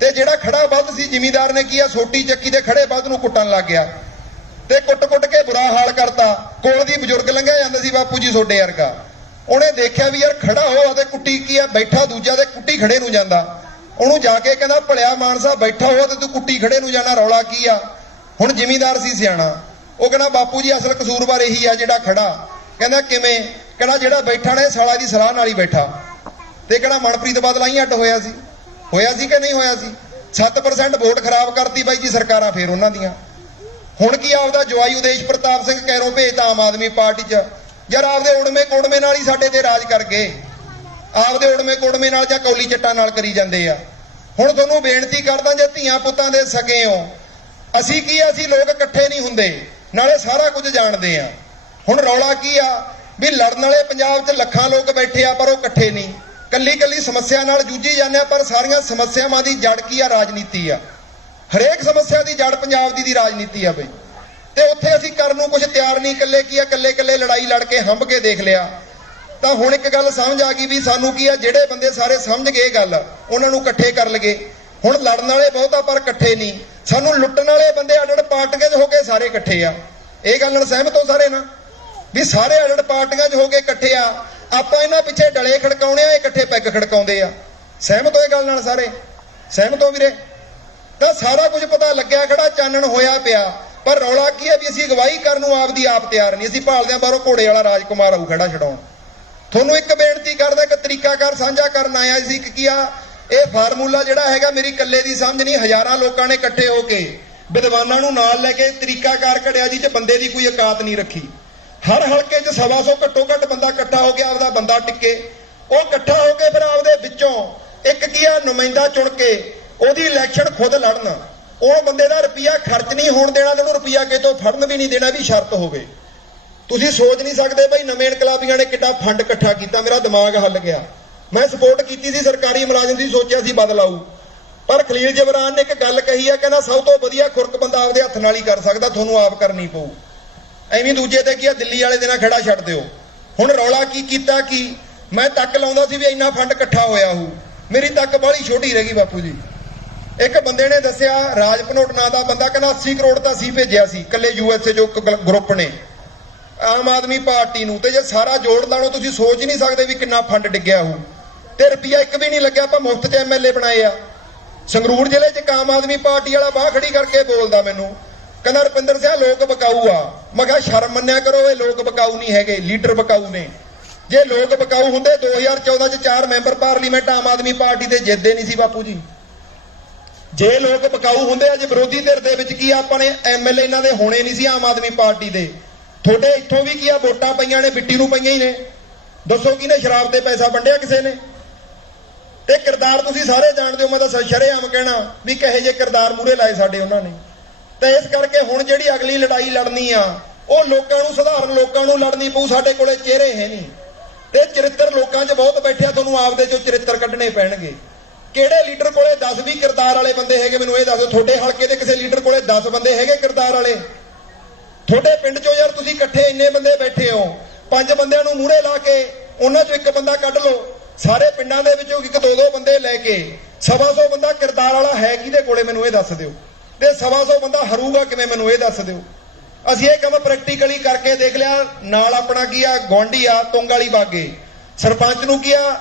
ਤੇ ਜਿਹੜਾ ਖੜਾ ਬਲਦ ਸੀ ਜ਼ਿਮੀਂਦਾਰ ਨੇ ਕੀ ਆ ਸੋਟੀ ਚੱਕੀ ਤੇ ਖੜੇ ਬਲਦ ਨੂੰ ਕੁੱਟਣ ਲੱਗ ਗਿਆ, ਤੇ ਕੁੱਟ-ਕੁੱਟ ਕੇ ਬੁਰਾ ਹਾਲ ਕਰਤਾ। ਕੋਲ ਦੀ ਬਜ਼ੁਰਗ ਲੰਘਿਆ ਜਾਂਦਾ ਸੀ ਬਾਪੂ ਜੀ ਤੁਹਾਡੇ ਵਰਗਾ, ਉਹਨੇ ਦੇਖਿਆ ਵੀ ਯਾਰ ਖੜਾ ਹੋਇਆ ਤੇ ਕੁੱਟੀ ਕੀ ਆ, ਬੈਠਾ ਦੂਜਾ ਤੇ ਕੁੱਟੀ ਖੜੇ ਨੂੰ ਜਾਂਦਾ। ਉਹਨੂੰ ਜਾ ਕੇ ਕਹਿੰਦਾ ਭਲਿਆ ਮਾਨਸਾ, ਬੈਠਾ ਹੋਇਆ ਤੇ ਤੂੰ ਕੁੱਟੀ ਖੜੇ ਨੂੰ ਜਾਣਾ, ਰੌਲਾ ਕੀ ਆ? ਹੁਣ ਜ਼ਿਮੀਂਦਾਰ ਸੀ ਸਿਆਣਾ, ਉਹ ਕਹਿੰਦਾ ਬਾਪੂ ਜੀ ਅਸਲ ਕਸੂਰਵਾਰ ਇਹੀ ਆ ਜਿਹੜਾ ਖੜਾ। ਕਹਿੰਦਾ ਕਿਵੇਂ? ਕਹਿੰਦਾ ਜਿਹੜਾ ਬੈਠਾ ਨੇ ਸਾਲਾ ਦੀ ਸਲਾਹ ਨਾਲ ਹੀ ਬੈਠਾ। ਤੇ ਕਹਿੰਦਾ ਮਨਪ੍ਰੀਤ ਬਾਦਲ ਆਈ ਅੱਡ ਹੋਇਆ ਸੀ ਕਿ ਨਹੀਂ ਹੋਇਆ ਸੀ? 7% ਵੋਟ ਖਰਾਬ ਕਰਤੀ ਬਾਈ ਜੀ ਸਰਕਾਰਾਂ ਫੇਰ ਉਹਨਾਂ ਦੀਆਂ। ਹੁਣ ਕੀ ਆਪਦਾ ਜਵਾਈ ਉਦੇਸ਼ ਪ੍ਰਤਾਪ ਸਿੰਘ ਕੈਰੋਂ ਭੇਜਤਾ ਆਮ ਆਦਮੀ ਪਾਰਟੀ 'ਚ। ਯਾਰ ਆਪਦੇ ਉੜਵੇਂ ਕੋੜਵੇਂ ਨਾਲ ਹੀ ਸਾਡੇ ਤੇ ਰਾਜ ਕਰ ਗਏ, ਆਪਦੇ ਉੜਵੇਂ ਕੋੜਵੇਂ ਨਾਲ ਜਾਂ ਕੌਲੀ ਚੱਟਾਂ ਨਾਲ ਕਰੀ ਜਾਂਦੇ ਆ। ਹੁਣ ਤੁਹਾਨੂੰ ਬੇਨਤੀ ਕਰਦਾ, ਜੇ ਧੀਆਂ ਪੁੱਤਾਂ ਦੇ ਸਕੇ ਹੋ, ਅਸੀਂ ਕੀ ਆ, ਅਸੀਂ ਲੋਕ ਇਕੱਠੇ ਨਹੀਂ ਹੁੰਦੇ, ਨਾਲੇ ਸਾਰਾ ਕੁਝ ਜਾਣਦੇ ਆ। ਹੁਣ ਰੌਲਾ ਕੀ ਆ ਵੀ ਲੜਨ ਵਾਲੇ ਪੰਜਾਬ 'ਚ ਲੱਖਾਂ ਲੋਕ ਬੈਠੇ ਆ, ਪਰ ਉਹ ਇਕੱਠੇ ਨਹੀਂ, ਕੱਲੀ ਸਮੱਸਿਆ ਨਾਲ ਜੂਝੀ ਜਾਂਦੇ ਆ। ਪਰ ਸਾਰੀਆਂ ਸਮੱਸਿਆਵਾਂ ਦੀ ਜੜ ਕੀ ਆ? ਰਾਜਨੀਤੀ ਆ। ਹਰੇਕ ਸਮੱਸਿਆ ਦੀ ਜੜ ਪੰਜਾਬ ਦੀ ਰਾਜਨੀਤੀ ਆ ਬਈ। ਤੇ ਉੱਥੇ ਅਸੀਂ ਕਰਨ ਨੂੰ ਕੁਝ ਤਿਆਰ ਨਹੀਂ, ਕੱਲੇ ਲੜਾਈ ਲੜ ਕੇ ਹੰਭ ਕੇ ਦੇਖ ਲਿਆ। ਤਾਂ ਹੁਣ ਇੱਕ ਗੱਲ ਸਮਝ ਆ ਗਈ ਵੀ ਸਾਨੂੰ ਕੀ ਆ, ਜਿਹੜੇ ਬੰਦੇ ਸਾਰੇ ਸਮਝ ਗਏ ਗੱਲ, ਉਹਨਾਂ ਨੂੰ ਇਕੱਠੇ ਕਰ ਲਗੇ। ਹੁਣ ਲੜਨ ਵਾਲੇ ਬਹੁਤਾ ਪਰ ਇਕੱਠੇ ਨਹੀਂ, ਸਾਨੂੰ ਲੁੱਟਣ ਵਾਲੇ ਬੰਦੇ ਅੱਡ-ਅੱਡ ਪਾਰਟੀਆਂ 'ਚ ਹੋ ਕੇ ਸਾਰੇ ਇਕੱਠੇ ਆ। ਇਹ ਗੱਲ ਨਾਲ ਸਹਿਮਤ ਹੋ ਸਾਰੇ ਨਾ, ਵੀ ਸਾਰੇ ਅੱਡ-ਅੱਡ ਪਾਰਟੀਆਂ 'ਚ ਹੋ ਕੇ ਇਕੱਠੇ ਆ। ਆਪਾਂ ਇਹਨਾਂ ਪਿੱਛੇ ਡਲੇ ਖੜਕਾਉਣੇ ਆ, ਇਕੱਠੇ ਪੈਗ ਖੜਕਾਉਂਦੇ ਆ। ਸਹਿਮਤ ਹੋਏ ਗੱਲ ਨਾਲ ਸਾਰੇ? ਸਹਿਮਤ ਹੋ ਵੀਰੇ? ਤਾਂ ਸਾਰਾ ਕੁਝ ਪਤਾ ਲੱਗਿਆ ਖੜਾ, ਚਾਨਣ ਹੋਇਆ ਪਿਆ। ਪਰ ਰੌਲਾ ਕੀ ਹੈ ਵੀ ਅਸੀਂ ਅਗਵਾਈ ਕਰਨ ਨੂੰ ਆਪਦੀ ਆਪ ਤਿਆਰ ਨਹੀਂ। ਅਸੀਂ ਭਾਲਦੇ ਆ ਬਾਹਰੋਂ ਘੋੜੇ ਵਾਲਾ ਰਾਜਕੁਮਾਰ ਆਊ ਖੜਾ ਛਡਾਉਣ। ਤੁਹਾਨੂੰ ਇੱਕ ਬੇਨਤੀ ਕਰਦਾ, ਇੱਕ ਤਰੀਕਾਕਾਰ ਸਾਂਝਾ ਕਰਨ ਆਇਆ ਸੀ ਕਿ ਕੀ ਆ ਇਹ ਫਾਰਮੂਲਾ ਜਿਹੜਾ ਹੈਗਾ ਮੇਰੀ ਇਕੱਲੇ ਦੀ ਸਮਝ ਨਹੀਂ, ਹਜ਼ਾਰਾਂ ਲੋਕਾਂ ਨੇ ਇਕੱਠੇ ਹੋ ਕੇ ਵਿਦਵਾਨਾਂ ਨੂੰ ਨਾਲ ਲੈ ਕੇ ਤਰੀਕਾਕਾਰ ਘੜਿਆ ਜੀ, 'ਚ ਬੰਦੇ ਦੀ ਕੋਈ ਔਕਾਤ ਨਹੀਂ ਰੱਖੀ। ਹਰ ਹਲਕੇ 'ਚ 125 ਘੱਟੋ ਘੱਟ ਬੰਦਾ ਇਕੱਠਾ ਹੋ ਕੇ ਆਪਦਾ ਬੰਦਾ ਟਿੱਕੇ। ਉਹ ਇਕੱਠਾ ਹੋ ਕੇ ਫਿਰ ਆਪਦੇ ਵਿੱਚੋਂ ਇੱਕ ਕੀ ਆ ਨੁਮਾਇੰਦਾ ਚੁਣ ਕੇ ਉਹਦੀ ਇਲੈਕਸ਼ਨ ਖੁਦ ਲੜਨ। ਉਹ ਬੰਦੇ ਦਾ ਰੁਪਈਆ ਖਰਚ ਨਹੀਂ ਹੋਣ ਦੇਣਾ, ਤੇ ਉਹਨੂੰ ਰੁਪਈਆ ਕਿਤੋਂ ਫੜਨ ਵੀ ਨਹੀਂ ਦੇਣਾ, ਵੀ ਸ਼ਰਤ ਹੋਵੇ। ਤੁਸੀਂ ਸੋਚ ਨਹੀਂ ਸਕਦੇ ਬਈ ਨਵੇਂ ਇਨਕਲਾਬੀਆਂ ਨੇ ਕਿੱਡਾ ਫੰਡ ਇਕੱਠਾ ਕੀਤਾ। ਮੇਰਾ ਦਿਮਾਗ ਹੱਲ ਗਿਆ। ਮੈਂ ਸਪੋਰਟ ਕੀਤੀ ਸੀ ਸਰਕਾਰੀ ਮੁਲਾਜ਼ਮ ਦੀ, ਸੋਚਿਆ ਸੀ ਬਦਲ ਆਊ, ਪਰ ਖਲੀਲ ਜਬਰਾਨ ਨੇ ਇੱਕ ਗੱਲ ਕਹੀ ਆ, ਕਹਿੰਦਾ ਸਭ ਤੋਂ ਵਧੀਆ ਖੁਰਕ ਬੰਦਾ ਆਪਦੇ ਹੱਥ ਨਾਲ ਹੀ ਕਰ ਸਕਦਾ, ਤੁਹਾਨੂੰ ਆਪ ਕਰਨੀ ਪਊ। ਐਵੇਂ ਦੂਜੇ ਤੇ ਕੀ ਆ ਦਿੱਲੀ ਵਾਲੇ ਦੇ ਨਾਲ ਖੜਾ ਛੱਡ ਦਿਓ। ਹੁਣ ਰੌਲਾ ਕੀ ਕੀਤਾ, ਕੀ ਮੈਂ ਤੱਕ ਲਾਉਂਦਾ ਸੀ ਵੀ ਇੰਨਾ ਫੰਡ ਇਕੱਠਾ ਹੋਇਆ ਹੋਊ, ਮੇਰੀ ਤੱਕ ਬਾਹਲੀ ਛੋਟੀ ਰਹਿ ਗਈ ਬਾਪੂ ਜੀ। ਇੱਕ ਬੰਦੇ ਨੇ ਦੱਸਿਆ, ਰਾਜ ਭਨੋਟ ਨਾਂ ਦਾ ਬੰਦਾ, ਕਹਿੰਦਾ 80 ਕਰੋੜ ਤਾਂ ਅਸੀਂ ਭੇਜਿਆ ਸੀ ਇਕੱਲੇ USA ਜੋ ਗਰੁੱਪ ਨੇ ਆਮ ਆਦਮੀ ਪਾਰਟੀ ਨੂੰ, ਤੇ ਜੇ ਸਾਰਾ ਜੋੜ ਲਾਣੋ ਤੁਸੀਂ ਸੋਚ ਨਹੀਂ ਸਕਦੇ ਵੀ ਕਿੰਨਾ ਫੰਡ ਡਿੱਗਿਆ ਹੋਊ। ਤੇ ਰੁਪਈਆ ਇੱਕ ਵੀ ਨਹੀਂ ਲੱਗਿਆ, ਆਪਾਂ ਮੁਫਤ 'ਚ MLA ਬਣਾਏ ਆ। ਸੰਗਰੂਰ ਜ਼ਿਲ੍ਹੇ 'ਚ ਆਮ ਆਦਮੀ ਪਾਰਟੀ ਵਾਲਾ ਬਾਹ ਖੜੀ ਕਰਕੇ ਬੋਲਦਾ ਮੈਨੂੰ, ਕਹਿੰਦਾ ਰੁਪਿੰਦਰ ਸਿੰਘ ਲੋਕ ਬਕਾਊ ਆ। ਮੈਂ ਕਿਹਾ ਸ਼ਰਮ ਮੰਨਿਆ ਕਰੋ, ਇਹ ਲੋਕ ਬਕਾਊ ਨਹੀਂ ਹੈਗੇ, ਲੀਡਰ ਬਕਾਊ ਨੇ। ਜੇ ਲੋਕ ਬਕਾਊ ਹੁੰਦੇ 2014 'ਚ 4 member parliament Aam Aadmi party ਦੇ ਜਿੱਤਦੇ ਨਹੀਂ ਸੀ ਬਾਪੂ ਜੀ। ਜੇ ਲੋਕ ਬਕਾਊ ਹੁੰਦੇ, ਅੱਜ ਵਿਰੋਧੀ ਧਿਰ ਦੇ ਵਿੱਚ ਕੀ ਆਪਾਂ ਨੇ MLA ਇਹਨਾਂ ਦੇ ਹੋਣੇ ਨਹੀਂ ਸੀ ਆਮ ਆਦਮੀ ਪਾਰਟੀ ਦੇ। ਤੁਹਾਡੇ ਇੱਥੋਂ ਵੀ ਕੀ ਆ ਵੋਟਾਂ ਪਈਆਂ ਨੇ, ਬਿੱਟੀ ਨੂੰ ਪਈਆਂ ਹੀ ਨੇ। ਦੱਸੋ ਕਿਹਨੇ ਸ਼ਰਾਬ ਤੇ ਪੈਸਾ ਵੰਡਿਆ? ਕਿਸੇ ਨੇ। ਤੇ ਕਿਰਦਾਰ ਤੁਸੀਂ ਸਾਰੇ ਜਾਣਦੇ ਹੋ, ਮੈਂ ਤਾਂ ਸ਼ਰੇਆਮ ਕਹਿਣਾ ਵੀ ਕਹੇ ਜੇ ਕਿਰਦਾਰ ਮੂਹਰੇ ਲਾਏ ਸਾਡੇ ਉਹਨਾਂ ਨੇ। ਤੇ ਇਸ ਕਰਕੇ ਹੁਣ ਜਿਹੜੀ ਅਗਲੀ ਲੜਾਈ ਲੜਨੀ ਆ, ਉਹ ਲੋਕਾਂ ਨੂੰ, ਸਧਾਰਨ ਲੋਕਾਂ ਨੂੰ ਲੜਨੀ ਪਊ। ਸਾਡੇ ਕੋਲੇ ਚਿਹਰੇ ਹੈ ਨਹੀਂ, ਤੇ ਚਰਿੱਤਰ ਲੋਕਾਂ 'ਚ ਬਹੁਤ ਬੈਠਿਆ, ਤੁਹਾਨੂੰ ਆਪਦੇ 'ਚੋਂ ਚਰਿੱਤਰ ਕੱਢਣੇ ਪੈਣਗੇ। ਕਿਹੜੇ ਲੀਡਰ ਕੋਲੇ 10-20 ਕਿਰਦਾਰ ਵਾਲੇ ਬੰਦੇ ਹੈਗੇ ਮੈਨੂੰ ਇਹ ਦੱਸੋ। ਤੁਹਾਡੇ ਹਲਕੇ ਦੇ ਕਿਸੇ ਲੀਡਰ ਕੋਲੇ 10 ਬੰਦੇ ਹੈਗੇ ਕਿਰਦਾਰ ਵਾਲੇ? ਤੁਹਾਡੇ ਪਿੰਡ 'ਚੋਂ ਯਾਰ ਤੁਸੀਂ ਇਕੱਠੇ ਇੰਨੇ ਬੰਦੇ ਬੈਠੇ ਹੋ, 5 ਬੰਦਿਆਂ ਨੂੰ ਮੂਹਰੇ ਲਾ ਕੇ ਉਹਨਾਂ 'ਚੋਂ ਇੱਕ ਬੰਦਾ ਕੱਢ ਲਓ। ਸਾਰੇ ਪਿੰਡਾਂ ਦੇ ਵਿੱਚੋਂ 1-2 ਬੰਦੇ ਲੈ ਕੇ 125 ਬੰਦਾ ਕਿਰਦਾਰ ਵਾਲਾ ਹੈ ਕਿਹਦੇ ਕੋਲੇ ਮੈਨੂੰ ਇਹ ਦੱਸ ਦਿਓ। ਤੇ 125 ਬੰਦਾ ਹਰੂਗਾ ਕਿਵੇਂ ਮੈਨੂੰ ਇਹ ਦੱਸ ਦਿਓ। ਅਸੀਂ ਇਹ ਕੰਮ ਪ੍ਰੈਕਟੀਕਲੀ ਕਰਕੇ ਦੇਖ ਲਿਆ। ਨਾਲ ਆਪਣਾ ਕੀ ਆ ਗੁਆਂਢੀ ਆ ਤੁੰਗ ਵਾਲੀ ਬਾਗੇ, ਸਰਪੰਚ ਨੂੰ ਕੀ ਆ